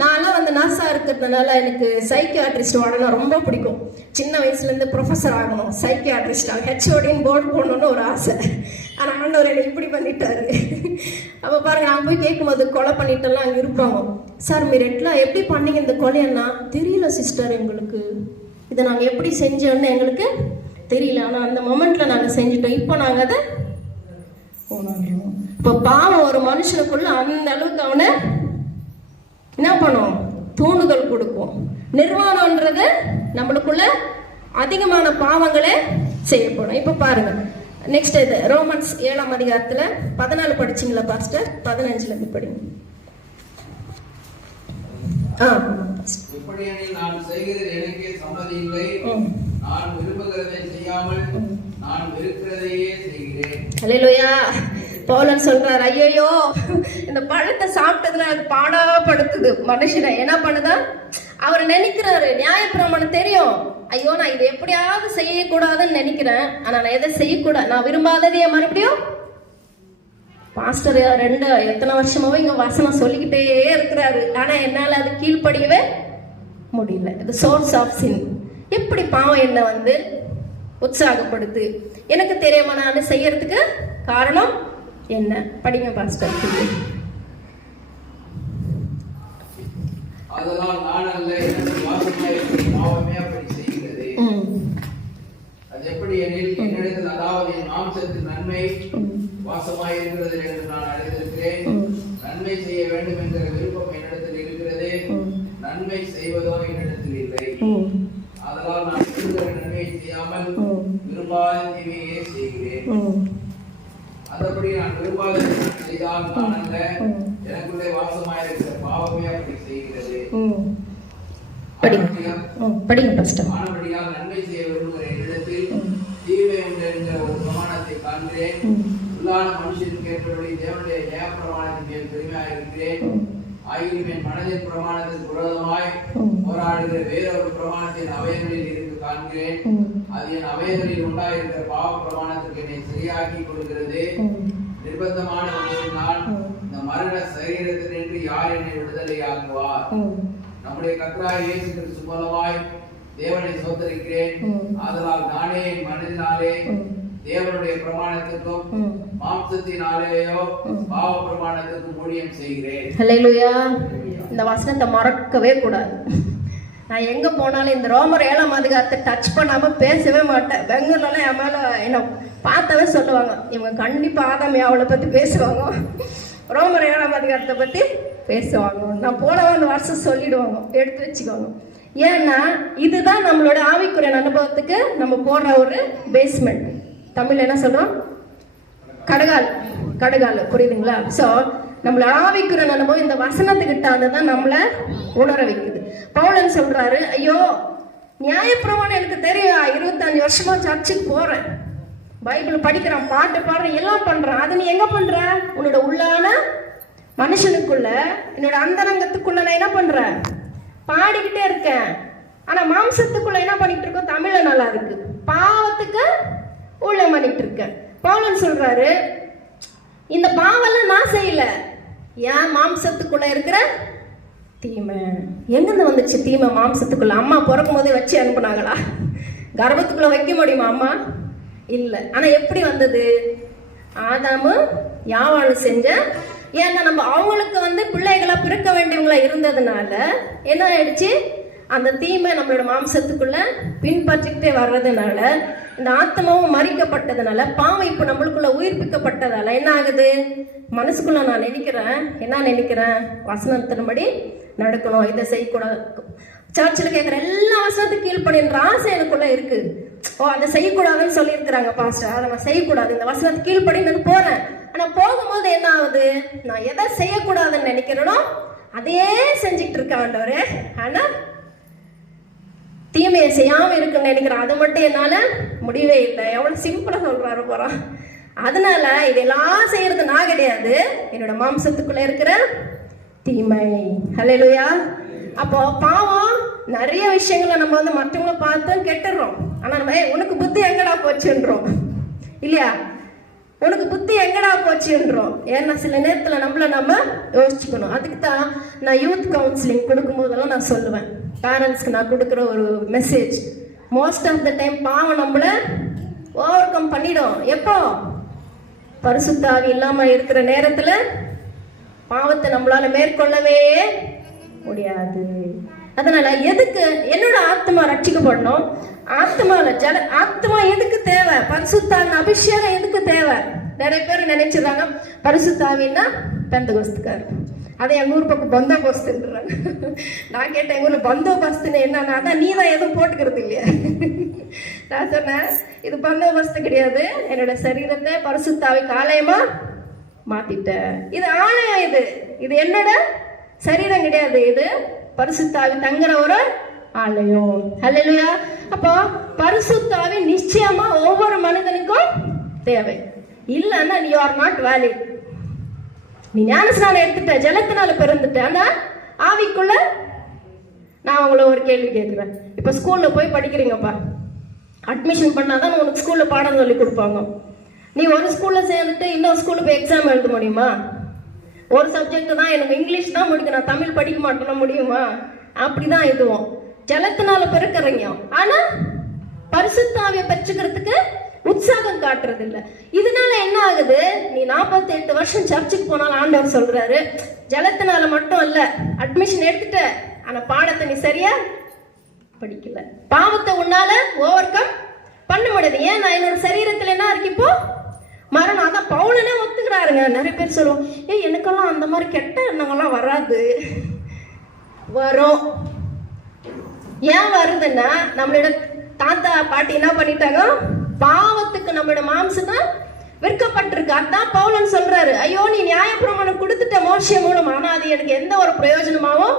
நான்லாம் வந்து நர்ஸா இருக்கிறதுனால எனக்கு சைக்கியாட்ரிஸ்ட் வாடனா ரொம்ப பிடிக்கும். சின்ன வயசுல இருந்து ப்ரொஃபஸர் ஆகணும், சைக்கியாட்ரிஸ்ட் ஹெச்ஓடின்னு போர்டு போடணும்னு ஒரு ஆசை. ஆனா ஆண்டவர் என்னை இப்படி பண்ணிட்டாரு. அப்ப பாருங்க, நான் போய் கேட்கும்போது கொலை பண்ணிட்டெல்லாம் அங்க இருப்பாங்க. சார் మీరు எట్లా எப்படி பண்ணீங்க இந்த கொலையன்னா, தெரியல சிஸ்டர், எங்களுக்கு இதை நாங்க எப்படி செஞ்சோன்னு எங்களுக்கு தெரியல, ஆனா அந்த மொமெண்ட்ல நாங்க செஞ்சுட்டோம், இப்போ நாங்க அதை உணர்றோம். இப்போ பாவம் ஒரு மனுஷனுக்குள்ள அந்த அளவுக்கு அவனை என்ன பண்ணும், தூண்டுதல் கொடுக்கும். நிர்வாணம்ன்றது நம்மளுக்குள்ள அதிகமான பாவங்களே செய்யப்படும். இப்ப பாருங்க நெக்ஸ்ட் இது ரோமன்ஸ் 7ஆம் அதிகாரத்துல 14 படிச்சீங்களா பாஸ்டர், 15ல இருந்து படிங்க. இப்படியெனில் நான் செய்கிறது எனக்கே சம்மதி இல்லை, நான் விரும்புகிறதை செய்யாமல் நான் வெறுக்கிறதையே செய்கிறேன். ஹல்லேலூயா. பவுலன் சொல்றார், ஐயோ இந்த பழத்தை சாப்பிட்டதுல அது பாடாப்படுத்துது மனுஷனை. என்ன பண்ணுதா, அவர் நினைக்கிறாரு நியாயப்பிரமாணம் தெரியும், ஐயோ நான் இதை எப்படியாவது செய்யக்கூடாதுன்னு நினைக்கிறேன், ஆனா நான் எதை செய்யக்கூடாது, நான் விரும்பாததையே மறுபடியும் பாஸ்டர் எத்தனை வருஷமாவே இங்க வசனம் சொல்லிக்கிட்டே இருக்கிறாரு, ஆனா என்னால அது கீழ்ப்படியவே முடியல. இது சோர்ஸ் ஆஃப் சின். எப்படி பாவம் என்ன வந்து உற்சாகப்படுத்து. எனக்கு தெரியாம நான் செய்யறதுக்கு காரணம் என்ன? படிங்க பாஸ்டர். அதனால் நான் அல்ல, எனக்கு வாசமாயிருக்கிற பாவமே அப்படி செய்கிறது. அது எப்படி எனில், என்னிடத்தில் அதாவது என் மாம்சத்தின் நன்மை வாசமாயிருக்கிறது என்று நான் அறிந்திருக்கிறேன். நன்மை செய்ய வேண்டும் என்ற விருப்பம் என்னிடத்தில் இருக்கிறது, நன்மை செய்வதோ என்னிடத்தில் இல்லை. அதனால் நான் விரும்புகிற நன்மையை செய்யாமல் விரும்பாத தீமையே செய்கிறேன். அதபடி நான் விரும்பாத செய்தால் நான் அல்ல, எனக்குள்ளே வாசமாயிருக்கிற பாவமே அப்படி செய்கிறது. ஆனபடியால் நன்மை செய்ய விரும்புகிற என்னிடத்தில் தீமை உண்டு என்ற ஒரு பிரமாணத்தை காண்கிறேன். உள்ளான மனுஷனுக்கு ஏற்றபடி தேவனுடைய நியாயப்பிரமாணத்தின் மேல் பெருமையாக இருக்கிறேன். ஆயினும் என் மனதின் பிரமாணத்திற்கு விரோதமாய் போராடுகிற வேறொரு பிரமாணத்தின் அவயங்களில் இருந்து காண்கிறேன். அது என் அவயங்களில் உண்டாயிருக்கிற பாவ பிரமாணத்திற்கு என்னை சரியாக்கி கொடுக்கிறது. நிர்பந்தமான மனுஷனால் இந்த மரண சரீரத்தினின்று யார் என்னை விடுதலை ஆக்குவார்? நம்முடைய கர்த்தராகிய இயேசு கிறிஸ்து மூலமாய் தேவனை சோதரிக்கிறேன். ஆதலால் நானே என் மனதினாலே தேவனுடைய பிரமாணத்திற்கும் மாம்சத்தினாலேயோ பாவ பிரமாணத்திற்கும் ஊழியம் செய்கிறேன். ஹல்லேலூயா. இந்த வசனத்தை மறக்கவே கூடாது. நான் எங்க போனாலும் இந்த ரோமர் 7ஆம் அதிகாரத்தை டச் பண்ணாம பேசவே மாட்டேன். பெங்களூர்லாம் என் மேல என்ன பார்த்தாவே சொல்லுவாங்க, இவங்க கண்டிப்பா ஆதாம் ஏவாளை பத்தி பேசுவாங்க, ரோமர் 7ஆம் அதிகாரத்தை பத்தி பேசுவாங்க. நான் போன அந்த வருஷம் சொல்லிடுவாங்க, எடுத்து வச்சுக்கோங்க. ஏன்னா இதுதான் நம்மளோட ஆவிக்குரிய அனுபவத்துக்கு நம்ம போடுற ஒரு பேஸ்மெண்ட். தமிழ் என்ன சொல்றோம்? கடுகால், புரியுதுங்களா? ஸோ நம்மள ஆவிக்குரிய அனுபவம் இந்த வசனத்துக்கிட்ட தான் நம்மளை உணர வைக்குது. பவுலன் சொல்றாரு, ஐயோ நியாயப்பிரமாணம் எனக்கு தெரியும், 25 வருஷமா சர்ச்சுக்கு போறேன், பைபிள் படிக்கிறேன், பாட்டு பாடுறேன், எல்லாம் பண்றேன். அது நீ எங்க பண்ற? உன்னோட உள்ளான மனுஷனுக்குள்ள, என்னோட அந்தரங்கத்துக்குள்ள நான் என்ன பண்றேன்? பாடிக்கிட்டே இருக்கேன். ஆனா மாம்சத்துக்குள்ள என்ன பண்ணிட்டு இருக்கோம்? தமிழ்ல நல்லா இருக்கு, பாவத்துக்கு ஊழியம் பண்ணிட்டு இருக்கேன். பவுலன் சொல்றாரு, இந்த பாவெல்லாம் நான் செய்யல, ஏன் மாம்சத்துக்குள்ள இருக்கிற தீமை. எங்கிருந்து வந்துச்சு தீமை மாம்சத்துக்குள்ள? அம்மா பிறக்கும் போதே வச்சு அனுப்புனாங்களா? கர்ப்பத்துக்குள்ள வைக்க முடியுமா அம்மா? இல்லை. ஆனா எப்படி வந்தது? ஆதாமு யாவாளும் செஞ்ச. ஏன்னா நம்ம அவங்களுக்கு பிள்ளைகளா பிறக்க வேண்டியவங்களா இருந்ததுனால என்ன ஆயிடுச்சு? அந்த தீமை நம்மளோட மாம்சத்துக்குள்ள பின்பற்றிக்கிட்டே வர்றதுனால, இந்த ஆத்மாவும் மறிக்கப்பட்டதுனால, பாவம் இப்போ நம்மளுக்குள்ள உயிர்ப்பிக்கப்பட்டதால என்ன ஆகுது? மனசுக்குள்ள நான் நினைக்கிறேன் வசனத்தின்படி நடக்கணும், இதை செய்யக்கூடாது. சர்ச்சில் கேட்குற எல்லா வசனத்துக்கு கீழ்ப்படின்ற ஆசை எனக்குள்ள இருக்கு. அதை செய்யக்கூடாதுன்னு சொல்லியிருக்கிறாங்க பாஸ்டர், அதை நான் செய்யக்கூடாது, இந்த வசனத்துக்கு கீழ்ப்படின்னு போறேன். ஆனா போகும்போது என்ன ஆகுது? நான் எதை செய்யக்கூடாதுன்னு நினைக்கிறேனோ அதையே செஞ்சுட்டு இருக்கேன் ஆண்டவரே. ஆனா தீமையை செய்யாம இருக்குன்னு நினைக்கிறேன். அது மட்டும் என்னால முடியவே இல்லை. எவ்வளவு சிம்பிளா சொல்றாரு போறான். அதனால இதெல்லாம் செய்யறது நான் கிடையாது, என்னோட மாம்சத்துக்குள்ள இருக்கிற தீமை. ஹல்லேலூயா. அப்போ பாவம் நிறைய விஷயங்களை நம்ம மற்றவங்களை பார்த்து கெட்டுறோம். ஆனா நம்ம உனக்கு புத்தி எங்கடா போச்சுன்றோம் இல்லையா? உனக்கு புத்தி எங்கடா போச்சுன்றோம். ஏன்னா சில நேரத்துல நம்ம யோசிச்சுக்கணும். அதுக்கு தான் நான் யூத் கவுன்சிலிங் கொடுக்கும் போதெல்லாம் நான் சொல்லுவேன், பேரண்ட்ஸ்க்கு நான் கொடுக்குற ஒரு message, most of the time பாவம் நம்மள ஓவர் கம் பண்ணிடும். எப்போ? பரிசுத்த ஆவி இல்லாம இருக்கிற நேரத்துல பாவத்தை நம்மளால மேற்கொள்ளவே முடியாது. அதனால எதுக்கு என்னோட ஆத்மா ரட்சிக்கப்படணும்? ஆத்மா எதுக்கு தேவை? பரிசுத்தாவின் அபிஷேகம் எதுக்கு தேவை? நிறைய பேர் நினைச்சிருக்காங்க பரிசுத்தாவின்னா பெந்தகோஸ்துக்கார், அதை எங்க ஊர் பக்கம் பந்தோபஸ்துன்றாங்க. நான் கேட்டேன், எங்க ஊர்ல பந்தோபஸ்துன்னு என்னன்னா, அதான் நீ தான் எதுவும் போட்டுக்கிறது இல்லையா? நான் சொன்னேன், இது பந்தோபஸ்து கிடையாது, என்னோட சரீரத்தை பரிசுத்தாவிக்கு ஆலயமா மாத்திட்டேன். இது ஆலயம், இது என்னோட சரீரம் கிடையாது, இது பரிசுத்தாவி தங்குற ஒரு ஆலயம். ஹல்லேலூயா. அப்போ பரிசுத்தாவி நிச்சயமா ஒவ்வொரு மனிதனுக்கும் தேவை. இல்லைன்னா யூ ஆர் நாட் வேலிட். நீ ஞானஸ்நானம் எடுத்துட்ட, ஜலத்தினால பிறந்துட்ட, ஆனா ஆவிக்குள்ள. நான் உங்களை ஒரு கேள்வி கேட்கிறேன். இப்ப ஸ்கூல்ல போய் படிக்கிறீங்கப்பா, அட்மிஷன் பண்ணாதான் உனக்கு ஸ்கூல்ல பாடம் சொல்லி கொடுப்பாங்க. நீ ஒரு ஸ்கூல்ல சேர்ந்துட்டு இன்னொரு ஸ்கூல்ல போய் எக்ஸாம் எழுத முடியுமா? ஒரு சப்ஜெக்ட் தான், எனக்கு இங்கிலீஷ் தான் முடிக்கும், நான் தமிழ் படிக்க மாட்டேன்னா முடியுமா? அப்படிதான் இதுவும். ஜலத்தினால பிறக்கிறீங்க, ஆனா பரிசுத்தாவியை பெற்றுக்கிறதுக்கு உற்சாகம் காட்டுறது இல்ல. இதனால என்ன ஆகுது? நீ 48 வருஷம் சர்ச்சுக்கு போனாலும் ஆண்டவர் சொல்றாரு, ஜலத்தினால மட்டும் இல்ல, அட்மிஷன் எடுத்துட்ட, ஆனா பாடத்தை நீ சரியா படிக்கல. பாவத்தை உன்னால ஓவர் கம் பண்ண முடியாது. ஏன்? நான் என்னோட சரீரத்துல என்ன இருக்கு இப்போ? மரணம். அதான் பவுலனே ஒத்துக்கிறாருங்க. நிறைய பேர் சொல்லுவோம், எனக்கெல்லாம் அந்த மாதிரி கெட்ட எண்ணங்கள்லாம் வராது. வரும். ஏன் வருதுன்னா, நம்மளோட தாத்தா பாட்டி என்ன பண்ணிட்டாங்க? பாவத்துக்கு நம்மளோட மாம்சம் விற்கப்பட்டிருக்கு. அதான் பவுலன் சொல்றாரு, ஐயோ நீ நியாயப்பிரமாணம் கொடுத்துட்ட மோசே மூலம், ஆனா அது எனக்கு எந்த ஒரு பிரயோஜனமாவும்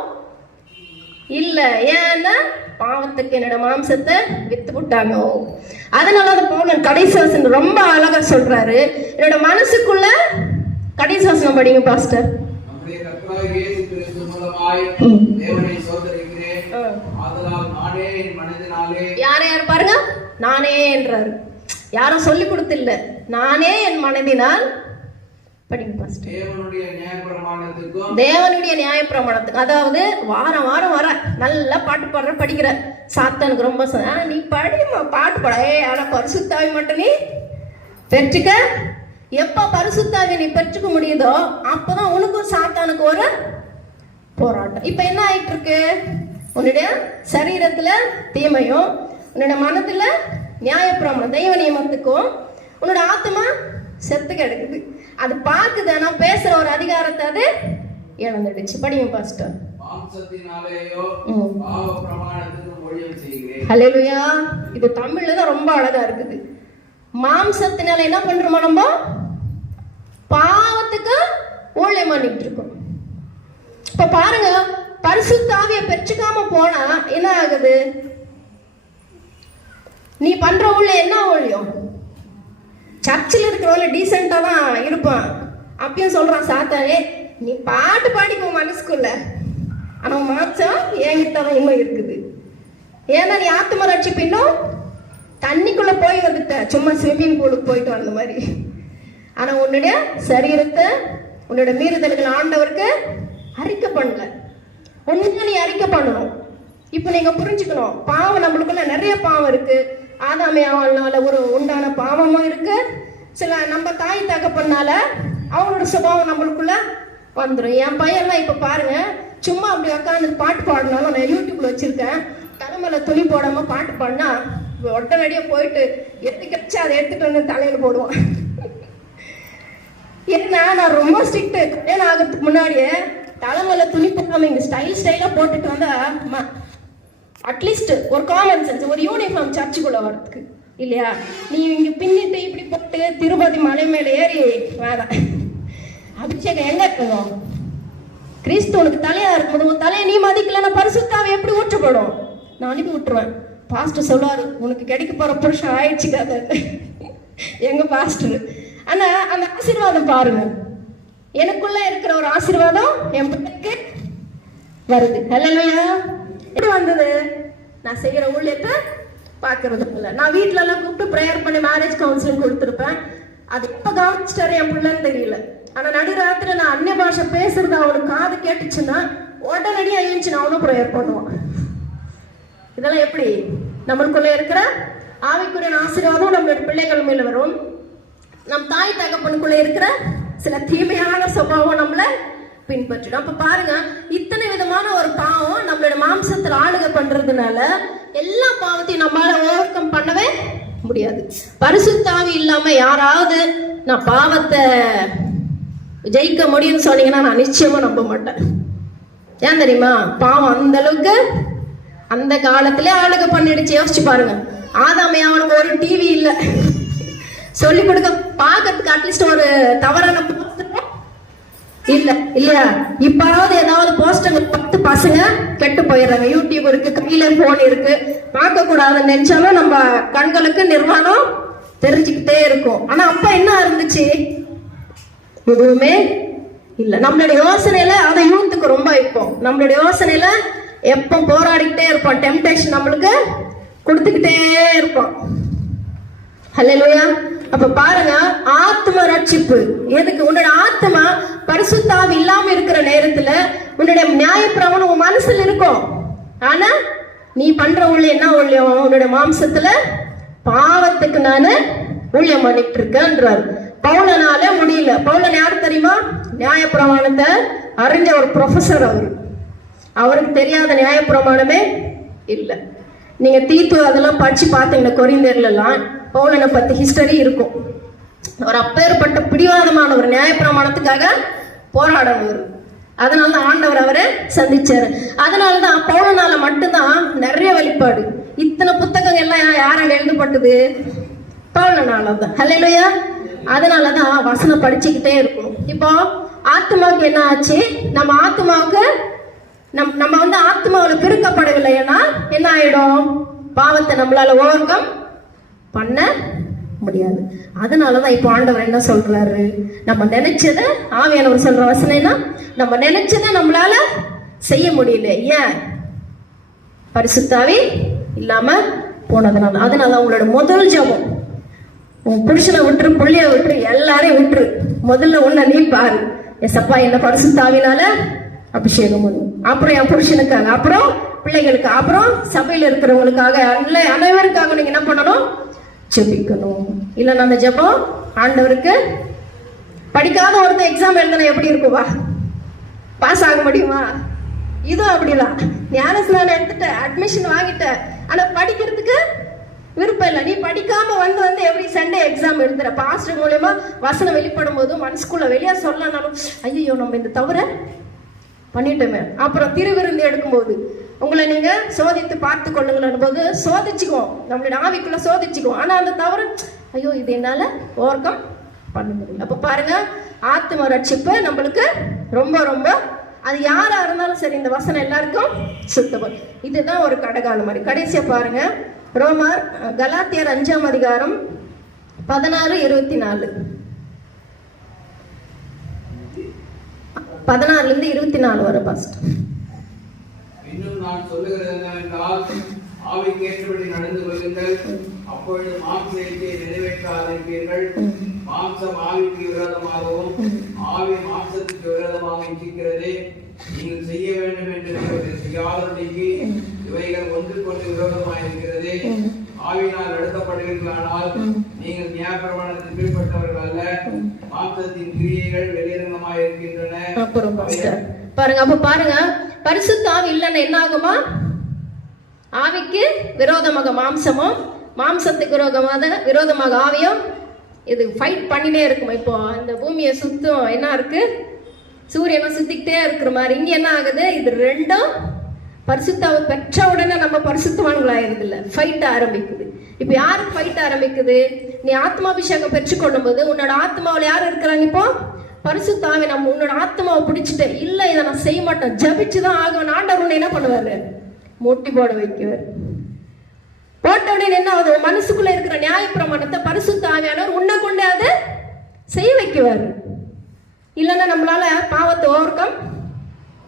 இல்ல. ஏன்னா பாவத்துக்கு என்னோட மாம்சத்தை வித்து விட்டாங்க. அதனாலதான் பவுலன் கடைசி வசனம் ரொம்ப அழகா சொல்றாரு. என்னோட மனசுக்குள்ள கடைசி வசனம் படிங்க பாஸ்டர். யார் யார் பாருங்க, நானே என்றாரு. யாரும் சொல்லி கொடுத்து இல்ல, நானே என் மனதினால் படிங்க பாஸ்டர். தேவனுடைய நியாயப்பிரமாணத்துக்கு, அதாவது வாரம் வாரம் வர நல்லா பாட்டு பாடுற படிக்கிற சாத்தானுக்கு ரொம்ப நீ படிமா பாட்டு பாட, ஆனா பரிசுத்தாவி மட்டும் நீ பெற்றுக்க. எப்ப பரிசுத்தாவி நீ பெற்றுக்க முடியுதோ அப்பதான் உனக்கும் சாத்தானுக்கு ஒரு போராட்டம். இப்ப என்ன ஆயிட்டு இருக்கு? உன்னுடைய சரீரத்துல தீமையும், உன்னோட மனத்துல நியாயப்பிரமாணம் தெய்வ நியமத்துக்கும், உன்னோட ஆத்மா செத்து கிடக்குது. அது பார்க்குது, ஆனா பேசுற ஒரு அதிகாரத்தை அது இழந்துடுச்சு. படிங்க பாஸ்டர். ஹல்லேலூயா. இது தமிழ்ல தான் ரொம்ப அழகா இருக்குது. மாம்சத்தினால என்ன பண்றோமா? நம்ம பாவத்துக்கு ஊழியம் பண்ணிட்டு இருக்கோம். இப்ப பாருங்க, பரிசுத்த ஆவியை பெற்றுக்காம போனா என்ன ஆகுது? நீ பண்ற ஊழியம் என்ன ஊழியம்? சர்ச்சில் இருக்கிறவங்க டீசெண்டா தான் இருப்பான். அப்பயும் சொல்றான் சாத்தானே, நீ பாட்டு பாடிக்கோ மனசுக்குள்ள, ஆனா மாம்சம் என்கிட்டதான் இன்னும் இருக்குது. ஏன்னா நீ ஆத்ம ரட்சிப்பு இன்னும் தண்ணிக்குள்ள போய் வந்துட்ட, சும்மா ஸ்விம்மிங் பூலுக்கு போயிட்டு வந்த மாதிரி. ஆனா உன்னுடைய சரீரத்தை, உன்னோட மீறுதல்கள் ஆண்டவருக்கு அறிக்கை பண்ணல. ஒண்ணுதான் நீ அறிக்கை பண்ணணும். இப்ப நீங்க புரிஞ்சுக்கணும், பாவம் நம்மளுக்குள்ள நிறைய பாவம் இருக்கு. ஆதாமியால ஒரு உண்டான பாவமும் இருக்கு. சில நம்ம தாய் தகப்பனால அவங்களோட சுபாவம் நம்மளுக்குள்ள வந்துடும். என் பையன்லாம் இப்ப பாருங்க, சும்மா அப்படி உட்காந்து பாட்டு பாடினாலும், நான் யூடியூப்ல வச்சிருக்கேன், தலைமையில துணி போடாம பாட்டு பாடினா உடனடியா போயிட்டு எது கிடைச்சு அதை எடுத்துட்டு வந்து தலையில போடுவான். ஏன்னா நான் ரொம்ப ஸ்ட்ரிக்ட். கல்யாணம் ஆகிறதுக்கு முன்னாடியே தலைமையில துணி போடாம இங்க ஸ்டைலா போட்டுட்டு வந்தா அட்லீஸ்ட் ஒரு காமன் சென்ஸ், ஒரு யூனிஃபார்ம் சர்ச்சுக்குள்ள வரதுக்கு இல்லையா? நீ இங்க பின்னிட்டு இப்படி போட்டு திருப்பதி மலை மேல ஏறி வேற அபிஷேகம் எங்க இருக்கணும்? கிறிஸ்துவனுக்கு தலையா இருக்கும்போது உன் தலையை நீ மதிக்கலன்னா பரிசுத்தாவை எப்படி ஊற்றப்படும்? நான் அனுப்பி விட்டுருவேன். பாஸ்டர் சொல்லுவாரு, உனக்கு கிடைக்க போற புருஷன் ஆயிடுச்சு கதை எங்க பாஸ்டர். ஆனா அந்த ஆசீர்வாதம் பாருங்க, எனக்குள்ள இருக்கிற ஒரு ஆசீர்வாதம் என் பிள்ளைக்கு வருது. ஹல்லேலூயா. எப்படி வந்தது? நான் செய்யற ஊழியத்தை பாக்குறது இல்ல. நான் வீட்டுல எல்லாம் கூப்பிட்டு ப்ரேயர் பண்ணி மேரேஜ் கவுன்சிலிங் கொடுத்துருப்பேன். அது எப்ப கவனிச்சிட்டாரு என் பிள்ளைன்னு தெரியல. ஆனா நடுராத்திரி நான் அந்நிய பாஷை பேசுறது அவனுக்கு காது கேட்டுச்சுன்னா உடனடியா எழுந்துச்சு அவனும் ப்ரேயர் பண்ணுவான். இதெல்லாம் எப்படி? நம்மளுக்குள்ள இருக்கிற ஆவிக்குரிய ஆசீர்வாதம் நம்மளோட பிள்ளைகள் மேல வரும். நம் தாய் தகப்பனுக்குள்ள இருக்கிற சில தீமையான சுபாவம் நம்மள பின்பற்றிடும். அப்ப பாருங்க, இத்தனை விதமான ஒரு பாவம் நம்மளோட மாம்சத்துல ஆளுகை பண்றதுனால எல்லா பாவத்தையும் நம்மளால ஓவர் கம் பண்ணவே முடியாது. பரிசுத்தாவி இல்லாம யாராவது நான் பாவத்தை ஜெயிக்க முடியும்னு சொன்னீங்கன்னா நான் நிச்சயமா நம்ப மாட்டேன். ஏன் தெரியுமா? பாவம் அந்த அளவுக்கு அந்த காலத்திலே ஆளுகை பண்ணிடுச்சு. யோசிச்சு பாருங்க, ஆதாமே அவனுக்கு ஒரு டிவி இல்ல, சொல்லி கொடுக்க பாக்கிறதுக்கு அட்லீஸ்ட் ஒரு தவறான இல்ல இல்லையா? இப்பாவது ஏதாவது போஸ்டர் 10 பசங்க கெட்டு போயிடுறாங்க. யூடியூப் இருக்கு, கையில போன் இருக்கு, பார்க்க கூடாதுன்னு நினைச்சாலும் நம்ம கண்களுக்கு நிர்வாணம் தெரிஞ்சுக்கிட்டே இருக்கும். ஆனா அப்ப என்ன இருந்துச்சு? எதுவுமே இல்ல. நம்மளுடைய யோசனையில அதை யூத்துக்கு ரொம்ப இப்போ நம்மளுடைய யோசனையில எப்ப போராடிக்கிட்டே இருப்போம். டெம்டேஷன் நம்மளுக்கு கொடுத்துக்கிட்டே இருப்போம். ஹல்லேலூயா. அப்ப பாருங்க, ஆத்ம ரட்சிப்பு எதுக்கு? உன்னோட ஆத்மா பரிசுத்தாவி இல்லாம இருக்கிற நேரத்துல உன்னுடைய நியாயப்பிரமாணம் உன் மனசுல இருக்கும். ஆனா நீ பண்ற ஊழியம் என்ன ஊழியம்? உன்னோட மாம்சத்துல பாவத்துக்கு நான் ஊழியம் பண்ணிட்டு இருக்கேன்றாரு. பவுலனால முடியல. பவுலன் யாரு தெரியுமா? நியாயப்பிரமாணத்தை அறிஞ்ச ஒரு ப்ரொஃபஸர். அவருக்கு தெரியாத நியாயப்பிரமாணமே இல்லை. நீங்க தீத்து அதெல்லாம் படிச்சு பார்த்தீங்கன்னா கொரிந்தியர்லாம் பவுலனை பத்தி ஹிஸ்டரி இருக்கும். அவர் அப்பேற்பட்ட பிடிவாதமான ஒரு நியாயப்பிரமாணத்துக்காக போராடவர். அதனாலதான் ஆண்டவர் அவரை சந்திச்சாரு. அதனாலதான் பவுலனால மட்டும்தான் நிறைய வெளிப்பாடு. இத்தனை புத்தகங்கள் எல்லாம் யாரால எழுதப்பட்டது? பவுலனாலதான். ஹல்லேலூயா. அதனாலதான் வசனம் படிச்சுக்கிட்டே இருக்கணும். இப்போ ஆத்மாவுக்கு என்ன ஆச்சு? நம்ம ஆத்மாவுக்கு நம்ம வந்து ஆத்மாவில் பிரிக்கப்படவில்லைன்னா என்ன ஆயிடும்? பாவத்தை நம்மளால ஓவர் கம் பண்ண முடியாது. அதனாலதான் இப்போ ஆண்டவர் என்ன சொல்றாரு? நம்ம நினைச்சத, ஆவியானவர் சொல்ற வசனம்னா, நம்ம நினைச்சத நம்மளால செய்ய முடியல. ஏன்? பரிசுத்தாவி இல்லாம போனதுனால. அதனால உங்களோட முதல் ஜெபம், உன் புருஷனை விட்டுரு, புள்ளிய விட்டுரு, எல்லாரையும் விட்டுரு. முதல்ல உன்னை நீ பாரு. எசப்பா என்ன பரிசுத்தாவினால அபிஷேகம் பண்ணு. அப்புறம் என் புருஷனுக்காக, அப்புறம் பிள்ளைகளுக்கு, அப்புறம் சபையில இருக்கிறவங்களுக்காக, அனைவருக்காக நீங்க என்ன பண்ணணும்? ஜெபிக்கணும். இல்லைன்னா அந்த ஜெபம் ஆண்டவருக்கு படிக்காத ஒருத்தர் எக்ஸாம் எழுதுனா எப்படி இருக்குவா? பாஸ் ஆக முடியுமா? இதுவும் அப்படிதான். ஞானஸ்நானம் எடுத்துட்ட, அட்மிஷன் வாங்கிட்ட, ஆனா படிக்கிறதுக்கு விருப்பம் இல்லை. நீ படிக்காம வந்து எவ்ரி சண்டே எக்ஸாம் எழுதுற. பாஸ்டர் மூலமா வசனம் வெளிப்படும் போது மனசுக்குள்ள வெளியே சொல்லனாலும் ஐயோ நம்ம இந்த தவிர பண்ணிட்டோமே. அப்புறம் திருவிருந்து எடுக்கும்போது உங்களை நீங்க சோதித்து பார்த்து கொள்ளுங்கள் போது சோதிச்சுக்குவோம், நம்மளோட ஆவிக்குள்ள சோதிச்சுக்குவோம். ஆனா அந்த தவறு ஐயோ இது என்னால ஓவர் கம் பண்ண முடியல. அப்ப பாருங்க, ஆத்ம ரட்சிப்பு நம்மளுக்கு ரொம்ப ரொம்ப, அது யாரா இருந்தாலும் சரி, இந்த வசனம் எல்லாருக்கும் சுத்தம். இதுதான் ஒரு கடகாலம் மாதிரி. கடைசியா பாருங்க, ரோமர் கலாத்தியர் 5ஆம் அதிகாரம் 16-24. 16-24 வரை பாஸ்ட். இன்னும் நான் சொல்லுகிறது என்னவென்றால், ஆவிக்கு ஏற்றபடி நடந்து கொள்ளுங்கள், அப்பொழுது மாம்ச இச்சையை நிறைவேற்றாதிருப்பீர்கள். மாம்சம் ஆவிக்கு விரோதமாகவும் ஆவி மாம்சத்துக்கு விரோதமாகவும் இச்சிக்கிறது. நீங்கள் செய்ய வேண்டும் என்று செய்யாதபடிக்கு இவைகள் ஒன்றுக்கொன்று விரோதமாயிருக்கிறது. ஆவினால் நடத்தப்படுவீர்களானால் நீங்கள் நியாயப்பிரமாணத்திற்கு கீழ்ப்பட்டவர்கள் அல்ல, மாம்சத்தின் கிரியைகள் வெளியரங்கமாயிருக்கின்றன. பாருங்க, அப்ப பாருங்க, பரிசுத்த ஆவி இல்லைன்னா என்ன ஆகுமா? ஆவிக்கு விரோதமாக மாம்சமும், மாம்சத்துக்கு விரோதமாக ஆவியும் இது ஃபைட் பண்ணிட்டே இருக்குமா? இப்போ இந்த பூமியை சுத்தம் என்ன இருக்கு? சூரியனை சுத்திக்கிட்டே இருக்கிற மாதிரி இங்க என்ன ஆகுது? இது ரெண்டும் பரிசுத்தாவை பெற்ற உடனே நம்ம பரிசுத்தவான்களாயிருது இல்ல, ஃபைட் ஆரம்பிக்குது. இப்ப யாருக்கு ஃபைட் ஆரம்பிக்குது? நீ ஆத்மாபிஷேகம் பெற்றுக்கொள்ளும் போது உன்னோட ஆத்மாவில் யார் இருக்கிறாங்க? இப்போ பரிசுத்தாவி. நம்ம உன்னோட ஆத்மாவை பிடிச்சிட்டு இல்ல இதை நான் செய்ய மாட்டேன், ஜபிச்சுதான் ஆகும், ஆண்டவர் உன்னை என்ன பண்ணுவாரு? மூட்டி போட வைக்குவார். போட்ட உடனே என்ன ஆகுது? மனசுக்குள்ள இருக்கிற நியாயப்பிரமாணத்தை பரிசுத்தாவியானவர் உன்னை கொண்டு அதை செய்ய வைக்குவார். இல்லைன்னா நம்மளால பாவத்தை ஓவர் கம்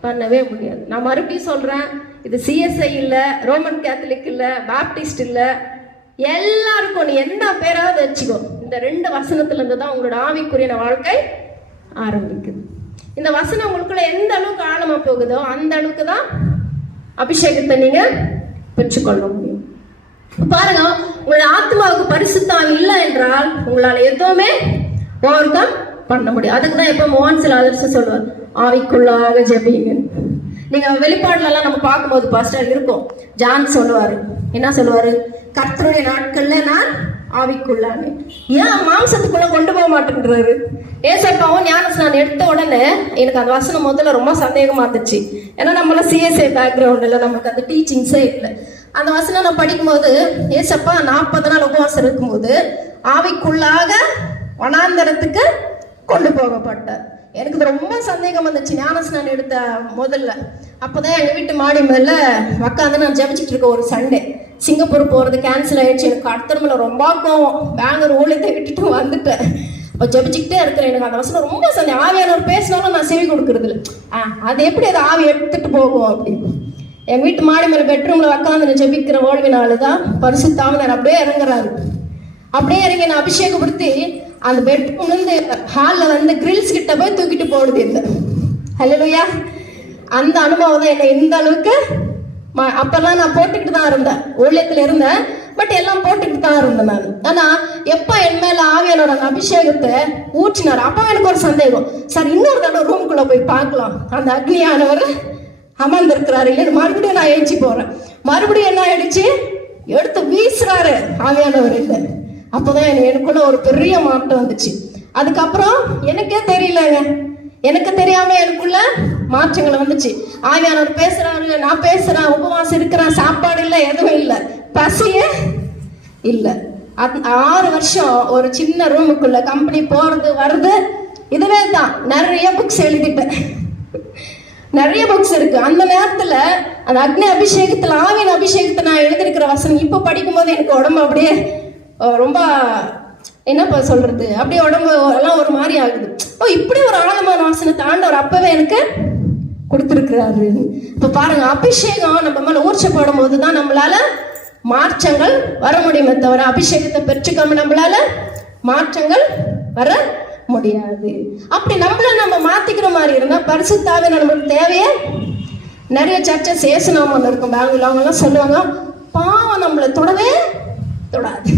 பண்ணவே முடியாது. நான் மறுபடியும் சொல்றேன், இது சிஎஸ்ஐ இல்ல, ரோமன் கேத்தலிக் இல்ல, பாப்டிஸ்ட் இல்ல, எல்லாருக்கும் நீ என்ன பேராவது வச்சுக்கோ, இந்த 2 வசனத்துல இருந்து தான் உங்களோட ஆவிக்குரிய வாழ்க்கை ஆரம்பிக்குது. இந்த வசனம் உங்களுக்குள்ள எந்த அளவுக்கு ஆழமா போகுதோ அந்த அளவுக்கு தான் அபிஷேகத்தை நீங்க பெற்றுக்கொள்ள முடியும். பாருங்க, உங்களோட ஆத்மாவுக்கு பரிசுத்தாவி இல்லை என்றால் உங்களால எதுவுமே ஓவர் கம் பண்ண முடியும். அதுக்கு தான் எப்ப மோகன் சில அதர்ஸ் சொல்லுவார், ஆவிக்குள்ளாக ஜெபிங்க. நீங்க வெளிப்பாடுல எல்லாம் நம்ம பார்க்கும்போது பாஸ்டர் இருக்கும், ஜான் சொல்லுவாரு, என்ன சொல்லுவாரு? கர்த்தருடைய நாட்கள்ல நான் ஆவிக்குள்ளானே. ஏன் மாம்சத்துக்குள்ள கொண்டு போக மாட்டேன்றாரு? ஏசப்பாவும் ஞானஸ்நானம் எடுத்த உடனே எனக்கு அந்த வசனம் முதல்ல ரொம்ப சந்தேகமா இருந்துச்சு. ஏன்னா நம்மள சிஎஸ்ஐ பேக்ரவுண்ட் இல்லை, நமக்கு அந்த டீச்சிங்ஸே இல்லை. அந்த வசனம் நான் படிக்கும்போது, ஏசப்பா 40 நாள் உபவாசம் இருக்கும்போது ஆவிக்குள்ளாக வனாந்தரத்துக்கு கொண்டு போகப்பட்டார். எனக்கு இது ரொம்ப சந்தேகம் வந்துச்சு ஞானஸ்நானம் எடுத்த முதல்ல. அப்போதான் எங்கள் வீட்டு மாடி மேல உட்காந்து நான் ஜபிச்சுட்டு இருக்க ஒரு சண்டே. சிங்கப்பூர் போகிறது கேன்சல் ஆயிடுச்சு. எனக்கு அடுத்த மேலே ரொம்ப கோவம். பெங்களூர் ஊழியத்தை விட்டுட்டு வந்துட்டேன். அப்போ ஜபிச்சுக்கிட்டே இருக்கிறேன். எனக்கு அந்த வசனம் ரொம்ப சந்தேகம். ஆவியானவர் பேசினாலும் நான் செவி கொடுக்கறது இல்லை. அது எப்படி அதை ஆவி எடுத்துட்டு போகும் அப்படின்னு. எங்கள் வீட்டு மாடி மேலே பெட்ரூமில் உட்காந்து நான் ஜபிக்கிற ஓய்வினால தான் பரிசுத்தாவினர் அப்படியே இறங்குறாரு. அப்படியே இறங்கி நான் அபிஷேகப்படுத்தி அந்த பெட்ரூம்லேருந்து ஹாலில் வந்து கிரில்ஸ் கிட்ட போய் தூக்கிட்டு போடுது இல்லை. ஹல்லேலூயா. அந்த அனுபவம் தான் என்னை இந்த அளவுக்கு அப்பெல்லாம் நான் போட்டுக்கிட்டு தான் இருந்தேன், ஊழியத்தில் இருந்தேன். பட் எல்லாம் போட்டுக்கிட்டு தான் இருந்தேன் நான். ஆனா எப்ப என் மேல ஆவியானோட அந்த அபிஷேகத்தை ஊற்றினார், அப்ப எனக்கு ஒரு சந்தேகம், சார் இன்னொரு தடவை ரூமுக்குள்ள போய் பார்க்கலாம் அந்த அக்னியானவர் அமர்ந்திருக்கிறாரு இல்லைன்னு. மறுபடியும் நான் எழுச்சி போறேன். மறுபடியும் என்ன ஆயிடுச்சு, எடுத்து வீசுறாரு ஆவியானவர் இல்லை. அப்போதான் எனக்குள்ள ஒரு பெரிய மாற்றம் வந்துச்சு. அதுக்கப்புறம் எனக்கே தெரியலங்க, எனக்கு தெரியாம எனக்குள்ள மாற்றங்கள் வந்துச்சு. ஆவியானவர் பேசுறாரு, நான் பேசுறேன், உபவாசம் இருக்கிறேன், சாப்பாடு இல்லை, எதுவும் இல்லை, பசியே இல்லை. 6 வருஷம் ஒரு சின்ன ரூமுக்குள்ள கம்பெனி போறது வருது, இதுவே தான். நிறைய புக்ஸ் எழுதிட்டேன், நிறைய புக்ஸ் இருக்கு. அந்த நேரத்துல அந்த அக்னி அபிஷேகத்துல ஆவியின் அபிஷேகத்தை நான் எழுதிருக்கிற வசனம் இப்ப படிக்கும் போது எனக்கு உடம்பு அப்படியே ரொம்ப என்னப்பா சொல்றது, அப்படியே உடம்பு எல்லாம் ஒரு மாதிரி ஆகுது. ஓ, இப்படி ஒரு ஆழமான வசனத்தை ஆண்டவர் அப்பவே எனக்கு கொடுத்துருக்கிறாரு. இப்ப பாருங்க, அபிஷேகம் நம்ம மேல ஊற்றப்படும் போதுதான் நம்மளால மாற்றங்கள் வர முடியுமே தவிர அபிஷேகத்தை பெற்றுக்காம நம்மளால மாற்றங்கள் வர முடியாது. அப்படி நம்ம மாத்திக்கிற மாதிரி இருந்தா பரிசுத்த ஆவி நம்மளுக்கு தேவையே. நிறைய சர்ச்சஸ் ஏசுநாமம் இருக்கும் பெங்களூர்ல, அவங்க எல்லாம் சொல்லுவாங்க பாவம் நம்மளை தொடவே தொடாது,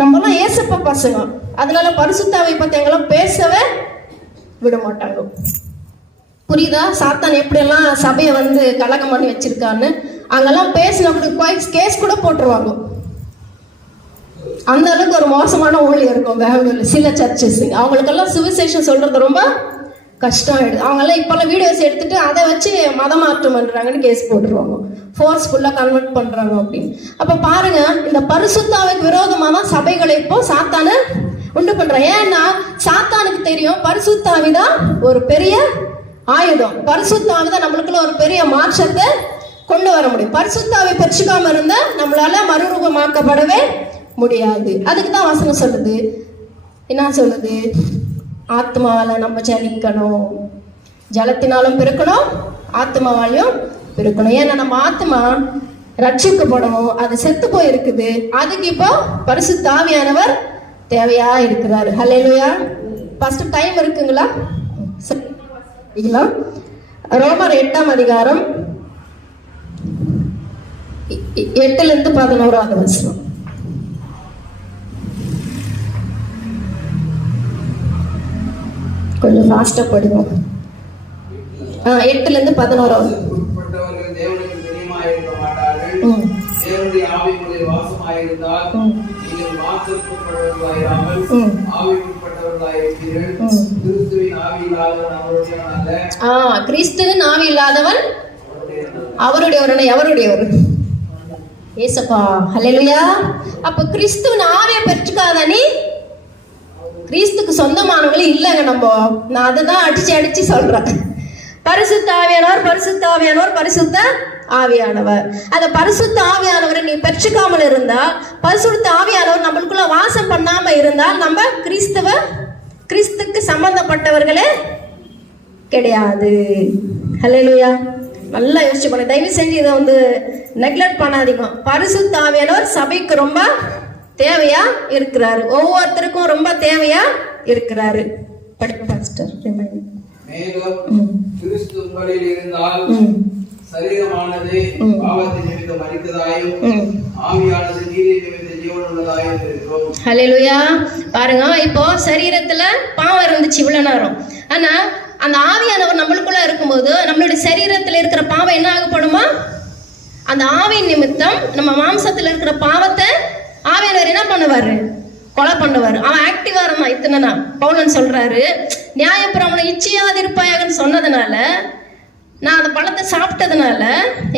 நம்மலாம் ஏசப்ப பசங்க, அதனால பரிசுத்தாவை பத்தி எங்கெல்லாம் பேசவே விட மாட்டாங்க. புரியுதா? சாத்தான் எப்படியெல்லாம் சபையை வந்து கலகம் பண்ணி வச்சிருக்கான்னு அங்கெல்லாம் பேசினவங்களுக்கு கேஸ் கூட போட்டுருவாங்க. அந்த அளவுக்கு ஒரு மோசமான ஊழியம் இருக்கும் பெங்களூர்ல சில சர்ச்சஸ். அவங்களுக்கெல்லாம் சுவிசேஷம் சொல்றது ரொம்ப கஷ்டம் ஆயிடுது. அவங்கெல்லாம் இப்பெல்லாம் வீடியோஸ் எடுத்துட்டு அதை வச்சு மதமாற்றம் பண்றாங்கன்னு கேஸ் போட்டுருவாங்க, ஃபோர்ஸ்ஃபுல்லா கன்வெர்ட் பண்றாங்க அப்படின்னு. அப்ப பாருங்க, இந்த பரிசுத்தாவுக்கு விரோதமா தான் சபைகளை இப்போ சாத்தான உண்டு பண்றான். ஏன்னா சாத்தானுக்கு தெரியும் பரிசுத்தாவிதான் ஒரு பெரிய ஆயுதம், பரிசுத்தாவிதான் நம்மளுக்குள்ள ஒரு பெரிய மாற்றத்தை கொண்டு வர முடியும். பரிசுத்தாவை பெற்றுக்காம இருந்தா நம்மளால மறுரூபமாக்கப்படவே முடியாது. அதுக்கு தான் வசனம் சொல்லுது, என்ன சொல்லுது, ஆத்மாவால நம்ம ஜனிக்கணும், ஜலத்தினாலும் பெருக்கணும், ஆத்மாவாலையும் பெருக்கணும். ஏன்னா நம்ம ஆத்மா ரட்சிக்கப்படணும், அது செத்து போயிருக்குது. அதுக்கு இப்போ பரிசுத்த ஆவியானவர் தேவையா இருக்கிறாரு. ஹல்லேலூயா. ஃபர்ஸ்ட் டைம் இருக்குங்களா? ரோமர் 8ஆம் அதிகாரம் 8லிருந்து 11வது வசனம். கொஞ்சம் ஃபாஸ்டா படிவோம். 8லிருந்து 11வது. தேவனுக்கு பிரியமாயிருக்க மாட்டார்கள், தேவனுடைய ஆவிக்குள்ளே வாசமாயிருந்தால் நீங்கள் மாற்றப்பட்டவர்களாயிராமல் ஆவிக்குட்பட்டவர்களாய் இருக்கிறீர்கள். கிறிஸ்துவின் ஆவி இல்லாதவன் அவருடையவன் அல்ல. கிறிஸ்துவின் ஆவி இல்லாதவன் அவருடையவன். எவருடையவர்? ஏசப்பா. ஹல்லேலூயா. அப்ப கிறிஸ்துவின் ஆவியை பெற்றுக்காத நீ கிறிஸ்துக்கு சொந்தமானவங்களே இல்லைங்க. நான் அதுதான் அடிச்சு சொல்றேன். பரிசுத்த ஆவியானவர், பரிசுத்த ஆவியானவர், பரிசுத்த ஆவியானவர். அந்த பரிசுத்த ஆவியானவரை நீ பெற்றுக்காமல் இருந்தா, பரிசுத்த ஆவியானவர் நம்மளுக்குள்ள வாசம் பண்ணாம இருந்தால் நம்ம கிறிஸ்துக்கு சம்பந்தப்பட்டவர்களே கிடையாது. ஹல்லேலூயா. நல்லா யோசிச்சு பண்ண, தயவு செஞ்சு இதை வந்து நெக்லெக்ட் பண்ணாதீங்க. பரிசுத்த ஆவியானவர் சபைக்கு ரொம்ப தேவையா இருக்கிறாரு, ஒவ்வொருத்தருக்கும் ரொம்ப தேவையா இருக்கிறாரு. மேலும் கிறிஸ்து உங்களில் இருந்தால் சரீரமானது பாவத்தை நிமித்தம் மரித்ததாயும் ஆவியானது நீதி நிமித்தம் ஜீவனுள்ளதாயும் இருக்கும். ஹல்லேலூயா. பாருங்க, இப்போ சரீரத்துல பாவம் இருந்துச்சு இவ்வளவு நேரம், ஆனா அந்த ஆவியானவர் நம்மளுக்குள்ள இருக்கும்போது நம்மளுடைய சரீரத்துல இருக்கிற பாவம் என்ன ஆகப்படுமா? அந்த ஆவியின் நிமித்தம் நம்ம மாம்சத்துல இருக்கிற பாவத்தை ஆவியானவர் என்ன பண்ணுவாரு? கொலை பண்ணுவாரு. அவன் ஆக்டிவா இருந்தான் இத்தனை நாள். பவுலன் சொல்றாரு, நியாயப்பிரமாணம் இச்சையாது இருப்பாயாகன்னு சொன்னதுனால, நான் அந்த பழத்தை சாப்பிட்டதுனால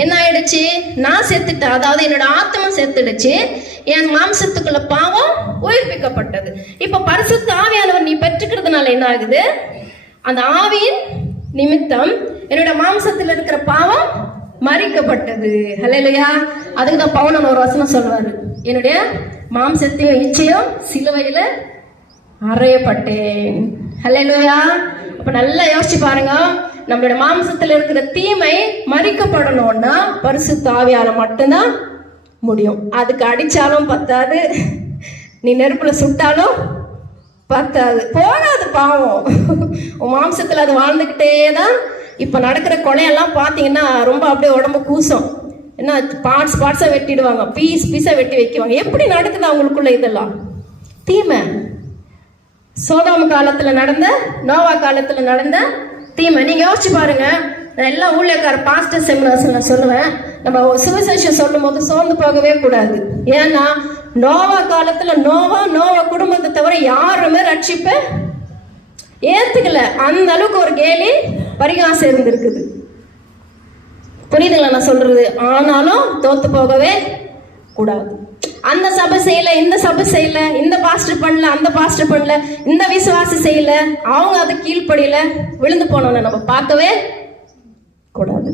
என்ன ஆயிடுச்சு? நான் செத்துட்டேன், அதாவது என்னோட ஆத்மா செத்துடுச்சு, என் மாம்சத்துக்குள்ள பாவம் உயிர்ப்பிக்கப்பட்டது. இப்ப பரிசுத்த ஆவியானவர் நீ பெற்றுக்கிறதுனால என்ன ஆகுது? அந்த ஆவியின் நிமித்தம் என்னோட மாம்சத்தில் இருக்கிற பாவம் மறிக்கப்பட்டது. ஹல்லேலூயா. அதுக்கு தான் பவுலன் ஒரு வசனம் சொல்வாரு, என்னுடைய மாம்சத்தையும் இச்சையும் சிலுவையில அறையப்பட்டேன். ஹல்லேலூயா. அப்ப நல்லா யோசிச்சு பாருங்க, நம்மளோட மாம்சத்துல இருக்கிற தீமை மறிக்கப்படணும்னா பரிசுத்த ஆவியால மட்டும்தான் முடியும். அதுக்கு அடிச்சாலும் பத்தாது, நீ நெருப்புல சுட்டாலும் பத்தாது, போகாது பாவம். உன் மாம்சத்துல அது வாழ்ந்துகிட்டே தான். இப்ப நடக்கிற கொலையெல்லாம் பாத்தீங்கன்னா ரொம்ப அப்படியே உடம்பு கூசும். என்ன பார்ட்ஸை வெட்டிடுவாங்க, பீஸை வெட்டி வைக்குவாங்க. எப்படி நடக்குது அவங்களுக்குள்ள இதெல்லாம்? தீமை. சோதோம் காலத்துல நடந்த, நோவா காலத்துல நடந்த தீமை. நீங்க யோசிச்சு பாருங்க. நான் எல்லா ஊழியக்கார பாஸ்டர் செமினார்ஸ் நான் சொல்லுவேன், நம்ம சுவிசேஷம் சொல்லும் போது சோர்ந்து போகவே கூடாது. ஏன்னா நோவா காலத்துல நோவா குடும்பத்தை தவிர யாருமே ரட்சிப்பை ஏத்துக்கல. அந்த அளவுக்கு ஒரு கேலி பரிகாசம் இருந்திருக்குது. புரியுதுங்களா நான் சொல்றது? ஆனாலும் தோத்து போகவே கூடாது. அந்த சபை செய்யல, இந்த சபை செய்யல, இந்த பாஸ்டர் பண்ணல, அந்த பாஸ்டர் பண்ணல, இந்த விசுவாசி செய்யல, அவங்க அதை கீழ்ப்படியில, விழுந்து போனவன நம்ம பார்க்கவே கூடாது.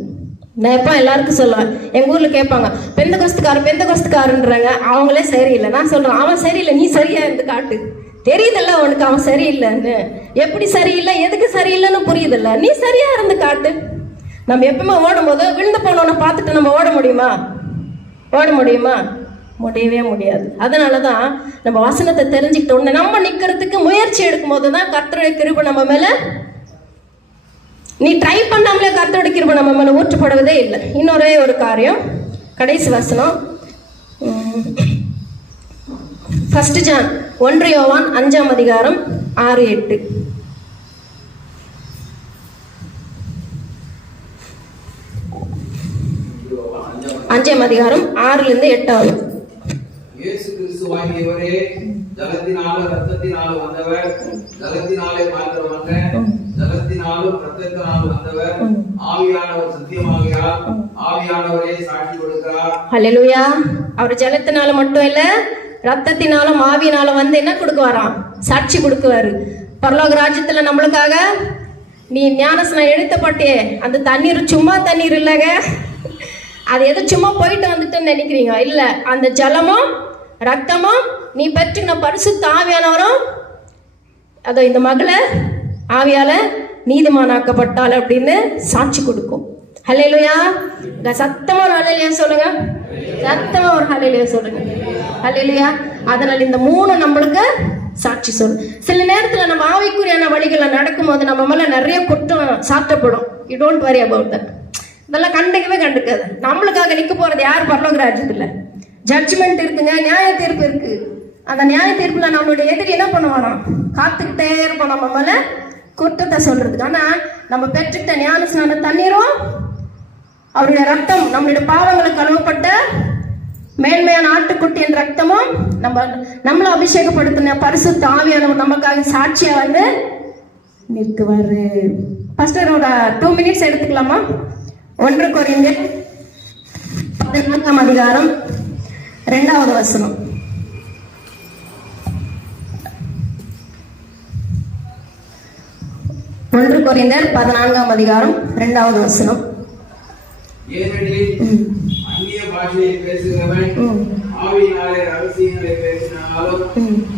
நான் எப்ப எல்லாருக்கும் சொல்லுவேன், எங்க ஊர்ல கேட்பாங்க பெந்தகோஸ்துக்காரன்றாங்க, அவங்களே சரியில்லை. நான் சொல்றேன், அவன் சரியில்லை, நீ சரியா இருந்து காட்டு. தெரியுதல்ல உனக்கு அவன் சரியில்லைன்னு. எப்படி சரியில்லை, எதுக்கு சரியில்லைன்னு புரியுதில்ல, நீ சரியா இருந்து காட்டு. நம்ம எப்பவுமே ஓடும் போது விழுந்து போனவனை பார்த்துட்டு நம்ம ஓட முடியுமா? முடியவே முடியாது. அதனாலதான் நம்ம வசனத்தை தெரிஞ்சுக்கிட்ட உடனே நம்ம நிக்கிறதுக்கு முயற்சி எடுக்கும் போதுதான் கர்த்தருடைய கிருபை நம்ம மேல, நீ ட்ரை பண்ணாமலே கர்த்தருடைய கிருபை நம்ம மேல ஊற்றப்படுவதே இல்லை. இன்னொரே ஒரு காரியம், கடைசி வசனம் 1 ஜான் 1 யோவான் 5ஆம் அதிகாரம் 6-8. 5ஆம் அதிகாரம் 6-8. இயேசு கிறிஸ்துவாகியவரே ஜலத்தினாலும் இரத்தத்தினாலும் வந்தவர், ஜலத்தினாலே மாத்திரமல்ல ஜலத்தினாலும் இரத்தத்தினாலும் வந்தவர், ஆவியானவர் சத்தியமாகிறார், ஆவியானவரே சாட்சி கொடுக்கிறார். ஹல்லேலூயா. அவர் ஜலத்தினால மட்டும் இல்ல, ரத்தத்தினாலும் ஆவியினாலும் வந்து என்ன கொடுக்குவாராம்? சாட்சி கொடுக்குவாரு. பரலோக ராஜ்யத்துல நம்மளுக்காக நீ ஞானஸ்நானம் எடுத்தப்பட்டே, அந்த தண்ணீர் சும்மா தண்ணீர் இல்லைங்க, அது எது சும்மா போயிட்டு வந்துட்டுன்னு நினைக்கிறீங்க? இல்ல, அந்த ஜலமும் ரத்தமும் நீ பெற்றுன பரிசுத்த ஆவியானவரும், அதோ இந்த மகளை ஆவியால நீதிமானாக்கப்பட்டாள் அப்படின்னு சாட்சி கொடுக்கும். ஹல்லேலூயா. சத்தமா ஒரு ஹல்லேலூயா சொல்லுங்க. சத்தமா ஒரு ஹல்லேலூயா சொல்லுங்க. ஹல்லேலூயா. அதனால இந்த 3 நம்மளுக்கு சாட்சி சொல்லு. சில நேரத்துல நம்ம ஆவிக்குரியான வழிகளை நடக்கும்போது நம்ம மேல நிறைய குற்றம் சாட்டப்படும். You don't worry about that. இதெல்லாம் கண்டுக்காது. நம்மளுக்காக நிக்க போறது யார்? பரலோக ராஜ்யத்துல ஜட்ஜ்மெண்ட் இருக்குங்க, நியாய தீர்ப்பு இருக்கு. அந்த நியாய தீர்ப்புல நம்மளுடைய எதிரி என்ன பண்ணுவானா? காத்துக்கிட்டே இருப்போம் நம்ம மேல குற்றத்தை சொல்றதுக்கு. ஆனா நம்ம பெற்றுக்கிட்ட ஞானஸ்நான தண்ணீரும் அவருடைய ரத்தம், நம்மளுடைய பாவங்களுக்கு கழுவப்பட்ட மேன்மையான ஆட்டுக்குட்டியின் ரத்தமும் நம்மள அபிஷேகப்படுத்தின பரிசுத்த ஆவியானவர் நமக்காக சாட்சியா வந்து நிற்குவாரு. பாஸ்டரோட 2 minutes எடுத்துக்கலாமா? 1 கொரிந்தியர் 14ஆம் அதிகாரம் 2வது வசனம். 1 கொரிந்தியர் 14ஆம் அதிகாரம் 2வது வசனம். ஏனெனில் அந்நிய பாஷையை பேசுகிறவன் ஆவியினாலே ரகசியங்களை பேசினாலும்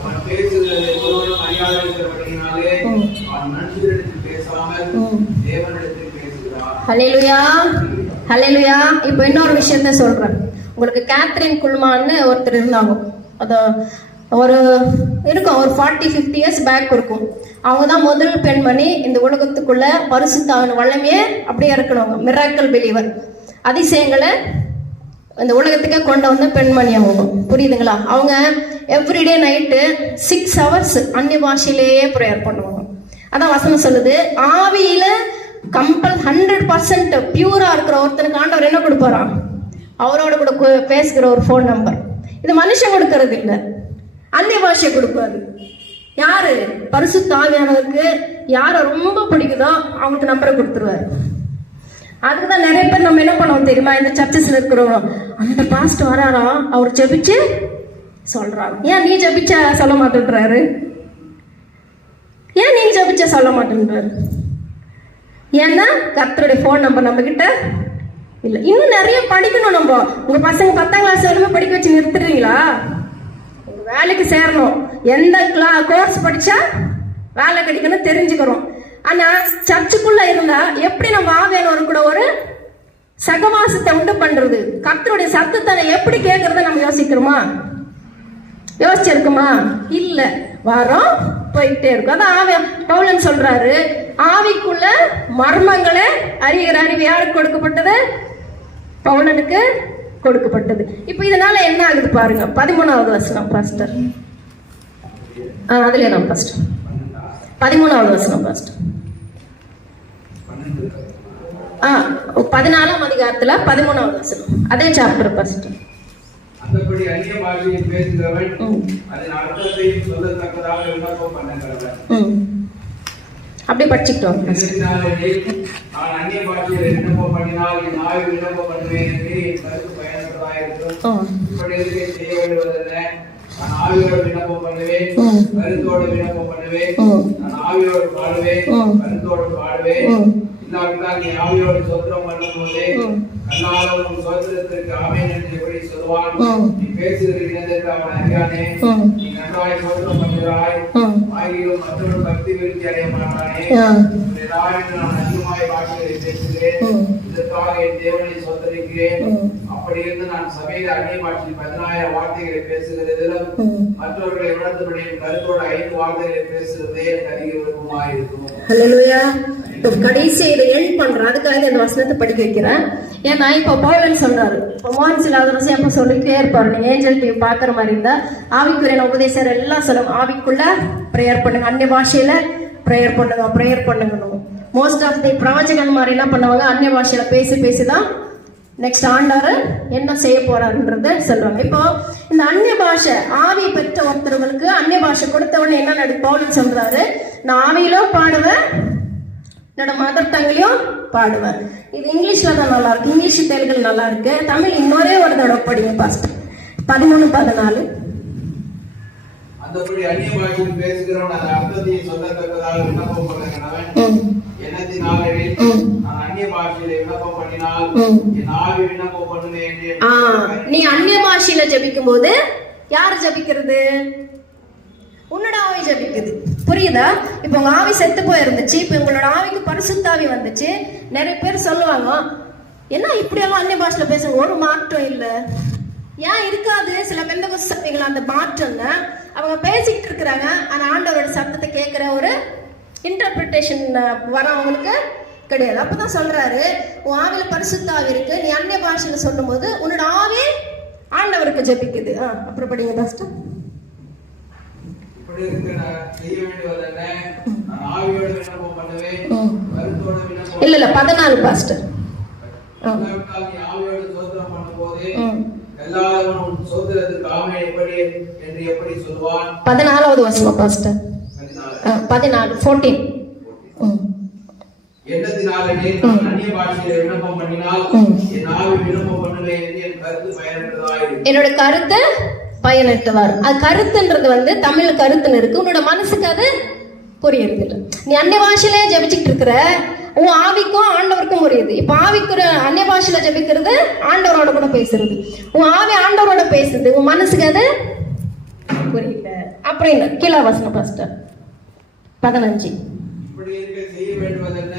அவன் பேசுகிறதை ஒருவரும் அறியாதிருக்கிறபடியினாலே அவன் மனுஷரிடத்தில் பேசாமல் தேவனிடத்தில் பேசுகிறான். ஹல்லேலூயா. ஹல்லேலூயா. இப்போ இன்னொரு விஷயத்த சொல்றேன். உங்களுக்கு கேத்ரின் குல்மான்னு ஒருத்தர் இருந்தாங்க. அது ஒரு 40-50 இயர்ஸ் பேக் இருக்கும். அவங்க தான் முதல் பெண்மணி இந்த உலகத்துக்குள்ள பரிசுத்தாவின் வல்லமையே அப்படியே இருக்கணும். மிராக்கிள் பிலீவர், அதிசயங்களை இந்த உலகத்துக்கே கொண்டு வந்த பெண்மணி அவங்க. புரியுதுங்களா? அவங்க எவ்ரிடே நைட்டு 6 hours அந்நிய பாஷையிலேயே ப்ரேயர் பண்ணுவாங்க. அதான் வசனம் சொல்லுது, ஆவியில 100% பியூரா இருக்கிற ஒருத்தனுக்கு ஆண்டவர் என்ன கொடுப்பாராம்? அவரோட கூட பேசுகிற ஒரு ஃபோன் நம்பர். இது மனுஷன் கொடுக்கறது இல்லை, அந்நிய பாஷை கொடுப்பாரு. யாரு? பரிசுத்த ஆவியானவருக்கு யாரை ரொம்ப பிடிக்குதோ அவங்களுக்கு நம்பரை கொடுத்துருவாரு. அதுக்குதான் நிறைய பேர் நம்ம என்ன பண்ணுவோம் தெரியுமா? இந்த சர்ச்சஸ்ல இருக்கிறோம், அந்த பாஸ்ட் வராரா, அவர் ஜெபிச்சு சொல்றாரு. ஏன் நீ ஜெபிச்சா சொல்ல மாட்டேன்றாரு? ஏன் நீ ஜெபிச்சா சொல்ல மாட்டேன்றாரு? ஏன்னா கர்த்தருடைய ஃபோன் நம்பர் நம்ம கிட்ட இல்லை. இன்னும் நிறைய படிக்கணும். நம்ம உங்க பசங்க 10ஆம் கிளாஸ் வரைக்கும் படிக்க வச்சு நிறுத்துறீங்களா? வேலைக்கு சேரணும். எந்த கோர்ஸ் படிச்சா வேலை கிடைக்கணும் தெரிஞ்சுக்கிறோம். ஆனா சர்ச்சுக்குள்ள இருந்தா எப்படி நம்ம ஆவியானவர் கூட ஒரு சகவாசத்தை உண்டு பண்றது? கர்த்தருடைய சத்தத்தை எப்படி கேட்கறத நம்ம யோசிக்கிறோமா? யோசிச்சிருக்குமா? இல்ல. வரோம், போயிட்டே இருக்கும். அதான் பவுலன் சொல்றாரு, ஆவிக்குள்ள மர்மங்களை அறிகிற அறிவு யாருக்கு கொடுக்கப்பட்டது? பவுலனுக்கு கொடுக்கப்பட்டது. இப்போ இதனால என்ன ஆகுது பாருங்க, 13வது வசனம் பாஸ்டர். அதுல தான் பாஸ்டர் 13வது வசனம் பாஸ்டர். 14ஆம் அதிகாரத்துல 13வது வசனம், அதே சாப்டர் பாஸ்டர். அந்தபடி அந்நிய பாஷையில் பேசுகிறவன் அதன் அர்த்தத்தையும் சொல்லத்தக்கதாக விண்ணப்பம் பண்ணுகிறவன். அப்படியே படிச்சுக்கிட்டோம். நான் அந்நிய பாஷையில் விண்ணப்பம் பண்ணினால் என் ஆவி விண்ணப்பம் பண்ணுவேன் என்று என் கருத்து பயனுள்ளதாயிருக்கும். இப்படி இருக்க செய்ய வேண்டுவதல்ல, நான் ஆவியோடு விண்ணப்பம் பண்ணுவேன், கருத்தோடு விண்ணப்பம் பண்ணுவேன். நான் ஆவியோடு பாடுவேன், கருத்தோடு பாடுவேன். இல்லாவிட்டால் நீ ஆவியோடு சோத்திரம் பண்ணும் போதே கண்ணாலும் உன் சோத்திரத்திற்கு ஆமென் என்று எப்படி சொல்வான்? நீ பேசுகிற இடத்திற்கு அவன் அறியானே. நீ நன்றாய் சோத்திரம் பண்ணுகிறாய், ஆகியும் மற்றொரு பக்தி விருத்தி அடைய மாட்டானே. நான் அதிகமாய் பாஷைகளை பேசுகிறேன், இதற்காக என் தேவனை சோதரிக்கிறேன். அப்படி இருந்து நான் சபையில் அந்நிய பாஷையில் 10,000 வார்த்தைகளை பேசுகிறதிலும் மற்றவர்களை உணர்ந்தபடி கருத்தோட 5 வார்த்தைகளை பேசுகிறதே எனக்கு அதிக விருப்பமாய் இருக்கும். ஹல்லேலூயா. கடைசி இதை எண்ட் பண்றேன், அதுக்காக இந்த வசனத்தை படிக்க வைக்கிறேன். ஏன்னா இப்போ பவுல் சொல்றாரு, இப்போ மோகன் சிலாதரசு எப்போ சொல்லிட்டே இருப்பாரு, நீங்க ஏஞ்சல் டிவி பாக்குற மாதிரி இருந்தா ஆவிக்குரிய உபதேசர் எல்லாம் சொல்லுங்க, ஆவிக்குள்ள ப்ரேயர் பண்ணுங்க, அந்நிய பாஷையில ப்ரேயர் பண்ணுங்க. மோஸ்ட் ஆஃப் தி பிரவாச்சகன் மாதிரி என்ன பண்ணுவாங்க, அந்நிய பாஷையில பேசிதான் நெக்ஸ்ட் ஆண்டவர் என்ன செய்ய போறாருன்றத சொல்றாங்க. இப்போ இந்த அந்நிய பாஷை ஆவி பெற்ற ஒருத்தர்களுக்கு அந்நிய பாஷை கொடுத்தவொடனே என்ன பவுல் சொல்றாரு, நான் ஆவியிலும் பாடுவேன், என்னோட மதர் டங்லையும் பாடுவேன். இது இங்கிலீஷ்ல தான் நல்லா இருக்கு, இங்கிலீஷ் தெலுங்கு நல்லா இருக்கு. தமிழ் இன்னொரே ஒரு தடவை படிங்க பாஸ்டர், 13-14. அந்தபடி அந்நிய பாஷையில் பேசுகிறவன் அந்த அர்த்தத்தை சொல்லத்தக்கதாக விண்ணப்பம் பண்ணுகிறவன் எண்ணத்தினாலே நான் அந்நிய பாஷையில விண்ணப்பம் பண்ணினால் என் ஆவி விண்ணப்பம் பண்ணுவேன். நீ அந்நிய பாஷையில ஜெபிக்கும் போது யார் ஜெபிக்கிறது? உன்னோட ஆவி ஜெபிக்குது. புரியுதா? இப்ப உங்க ஆவி செத்து போயிருந்துச்சு, இப்ப உங்களோட ஆவிக்கு பரிசுத்தாவி வந்துச்சு. நிறைய பேர் சொல்லுவாங்க, என்ன இப்படியெல்லாம் அந்நிய பாஷையில பேசுங்க, ஒரு மாற்றம் இல்ல. ஏன் இருக்காது? சில பெந்தகோஸ்தீகள் அந்த மாற்றம்ல அவங்க பேசிக்கிட்டு இருக்கிறாங்க, ஆனா ஆண்டவரோட சத்தத்தை கேட்கிற ஒரு இன்டர்பிரிட்டேஷன் வரவங்களுக்கு கிடையாது. அப்பதான் சொல்றாரு, உன் ஆவியில பரிசுத்தாவி இருக்கு, நீ அந்நிய பாஷையில சொல்லும் போது உன்னோட ஆவி ஆண்டவருக்கு ஜெபிக்குது. அப்புறம் படிங்க பாஸ்டர். இல்ல 14 பாஸ்டர். 14வது வசனம் பாஸ்டர். 14 எண்ணத்தினாலே அந்நிய பாஷையில விண்ணப்பம் பண்ணினால் என் ஆவி விண்ணப்பம் பண்ணுவேன் என்று என் கருத்து பயனற்றதாயிரும். என்னோட கருத்து பயனற்றவார். அது கருத்துன்றது தமிழ் கருத்துன்னு இருக்கு, உன்னோட மனசுக்கு அது புரியுறது இல்லை. நீ அந்நிய பாஷையில ஜெபிச்சுட்டு இருக்கிற, உன் ஆவிக்கும் ஆண்டவருக்கும் புரியுது. இப்ப ஆவிக்கு அந்நிய பாஷையில ஜெபிக்கிறது ஆண்டவரோட கூட பேசுறது, உன் ஆவி ஆண்டவரோட பேசுது, உன் மனசுக்கு அது புரியல. அப்புறம் என்ன கீழே வசனம் பாஸ்டர் 15. இப்படி இருக்க செய்ய வேண்டுவதென்ன,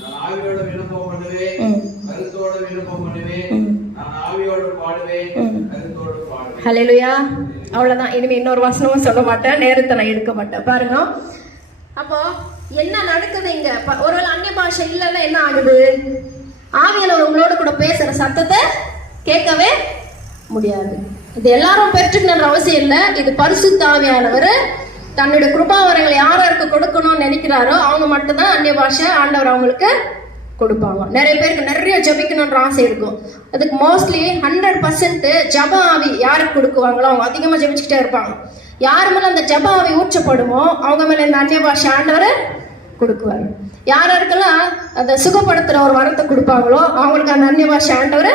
நான் ஆவியோட விண்ணப்பம் பண்ணுவேன், கருத்தோட விண்ணப்பம் பண்ணுவேன், நான் ஆவியோடு பாடுவேன், கருத்தோடு பாடுவேன். ஹல்லேலூயா. அவ்வளவுதான், இனிமே இன்னொரு வசனமும் சொல்ல மாட்டேன், நேரத்தை நான் எடுக்க மாட்டேன். பாருங்க, அப்போ என்ன நடக்குது இங்க? ஒருவேளை அந்நிய பாஷை இல்லைன்னா என்ன ஆகுது? ஆவியானவர் உங்களோட கூட பேசுற சத்தத்தை கேட்கவே முடியாது. இது எல்லாரும் பெற்றுக்கணுன்ற அவசியம் இல்லை. இது பரிசுத்த ஆவியானவர் தன்னுடைய கிருபாவரங்களை யாருக்கு கொடுக்கணும்னு நினைக்கிறாரோ அவங்க மட்டும்தான் அந்நிய பாஷை ஆண்டவர் அவங்களுக்கு கொடுப்பாங்க. நிறைய பேருக்கு நிறைய ஜபிக்கணுன்ற ஆசை இருக்கும். அதுக்கு மோஸ்ட்லி 100% ஜப ஆவி யாருக்கு கொடுக்குவாங்களோ அவங்க அதிகமாக ஜபிச்சுக்கிட்டே இருப்பாங்க. யார் மேலே அந்த ஜப ஆவி ஊற்றப்படுமோ அவங்க மேலே இந்த அந்நிய பாஷை ஆண்டவர் கொடுக்குவார். யாருக்கெல்லாம் அதை சுகப்படுத்துகிற ஒரு வரத்தை கொடுப்பாங்களோ அவங்களுக்கு அந்த அந்நிய பாஷை ஆண்டவர்,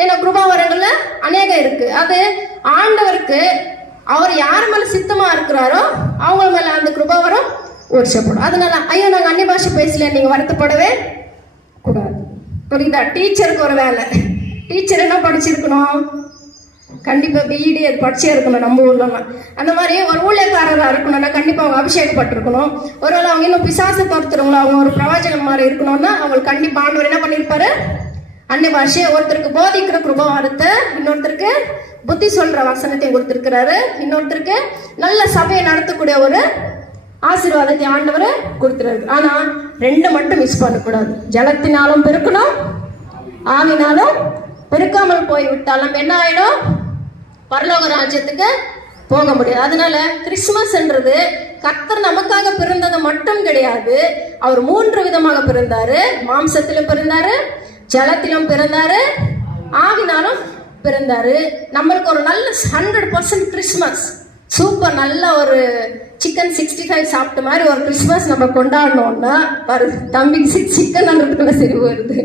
ஏன்னா கிருபாவரங்கள்ல அநேகம் இருக்கு. அது ஆண்டவருக்கு அவர் யார் மேல சித்தமா இருக்கிறாரோ அவங்க மேல அந்த கிருபாவரம் ஊற்றப்படும். அதனால ஐயோ நாங்க அந்நிய பாஷை பேசல நீங்க வருத்தப்படவே கூடாது. புரியுதா? டீச்சருக்கு ஒரு வேலை, டீச்சர் என்ன படிச்சிருக்கணும்? கண்டிப்பா பிஇடி படிச்சே இருக்கணும். நம்ம ஊர்ல அந்த மாதிரி ஒரு ஊழியக்காரராக இருக்கணும்னா கண்டிப்பா அவங்க அபிஷேகப்பட்டிருக்கணும். ஒருவேளை அவங்க இன்னும் பிசாசு பொறுத்துருங்களோ, அவங்க ஒரு பிரவாச்சகன் மாதிரி இருக்கணும்னா அவங்களுக்கு கண்டிப்பா ஆண்டவர் என்ன பண்ணிருப்பாரு? அந்நிய பாஷை. ஒருத்தருக்கு போதிக்கிற கிருபாவரத்தை, இன்னொருத்தருக்கு புத்தி சொல்ற வசனத்தையும் கொடுத்திருக்கிறாரு, இன்னொருத்தருக்கு நல்ல சபையை நடத்தக்கூடிய ஒரு ஆசீர்வாதத்தை ஆண்டவர் கொடுத்துறாரு. ஆனா 2 மட்டும் மிஸ் பண்ணக்கூடாது. ஜலத்தினாலும் பெருக்கணும், ஆவினாலும் பெருக்காமல் போய்விட்டால் நம்ம என்ன ஆயிடும்? பரலோக ராஜ்யத்துக்கு போக முடியாது. அதனால கிறிஸ்துமஸ்ன்றது கர்த்தர் நமக்காக பிறந்தது மட்டும் கிடையாது. அவர் 3 விதமாக பிறந்தாரு. மாம்சத்திலும் பிறந்தாரு, ஜலத்திலும் பிறந்தாரு, ஆவினாலும் பிறந்தாரு. நம்மளுக்கு ஒரு நல்ல 100% கிறிஸ்மஸ் சூப்பர் நல்ல ஒரு சிக்கன் 65 சாப்பிட்ட மாதிரி ஒரு கிறிஸ்மஸ் நம்ம கொண்டாடணும்னா தம்பிக்கு சிக்கன் சரி வருது.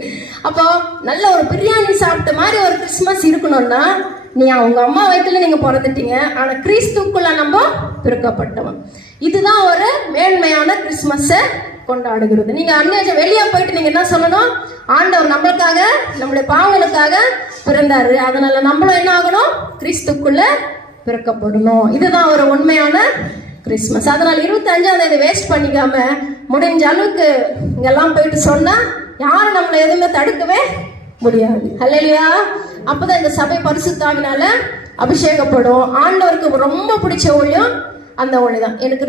அப்போ நல்ல ஒரு பிரியாணி சாப்பிட்ட மாதிரி ஒரு கிறிஸ்மஸ் இருக்கணும்னா நீ அவங்க அம்மா வயிற்றுல நீங்க பிறந்துட்டீங்க, ஆனா கிறிஸ்துக்குள்ள நம்ம பிறக்கப்பட்டவன். இதுதான் ஒரு மேன்மையான கிறிஸ்மஸை கொண்டாடுகிறது. நீங்க அன்னைக்கு வெளியே போயிட்டு நீங்க என்ன சொல்லணும்? ஆண்டவர் நம்மளுக்காக நம்மளுடைய பாவங்களுக்காக பிறந்தாரு, அதனால நம்மளும் என்ன ஆகணும்? கிறிஸ்துக்குள்ள பிறக்கப்படணும். இதுதான் ஒரு உண்மையான கிறிஸ்மஸ். அதனால 25ஆம் தேதி வேஸ்ட் பண்ணிக்காம முடிஞ்ச அளவுக்கு இங்கெல்லாம் போயிட்டு சொன்னா யாரும் நம்மளை எதுவுமே தடுக்கவே முடியாது. அல்லேலூயா. அப்பதான் இந்த சபை பரிசுத்த ஆவியினால அபிஷேகப்படும். ஆண்டவருக்கு ரொம்ப பிடிச்ச ஊழியம் அந்த ஒளிதான். எனக்கு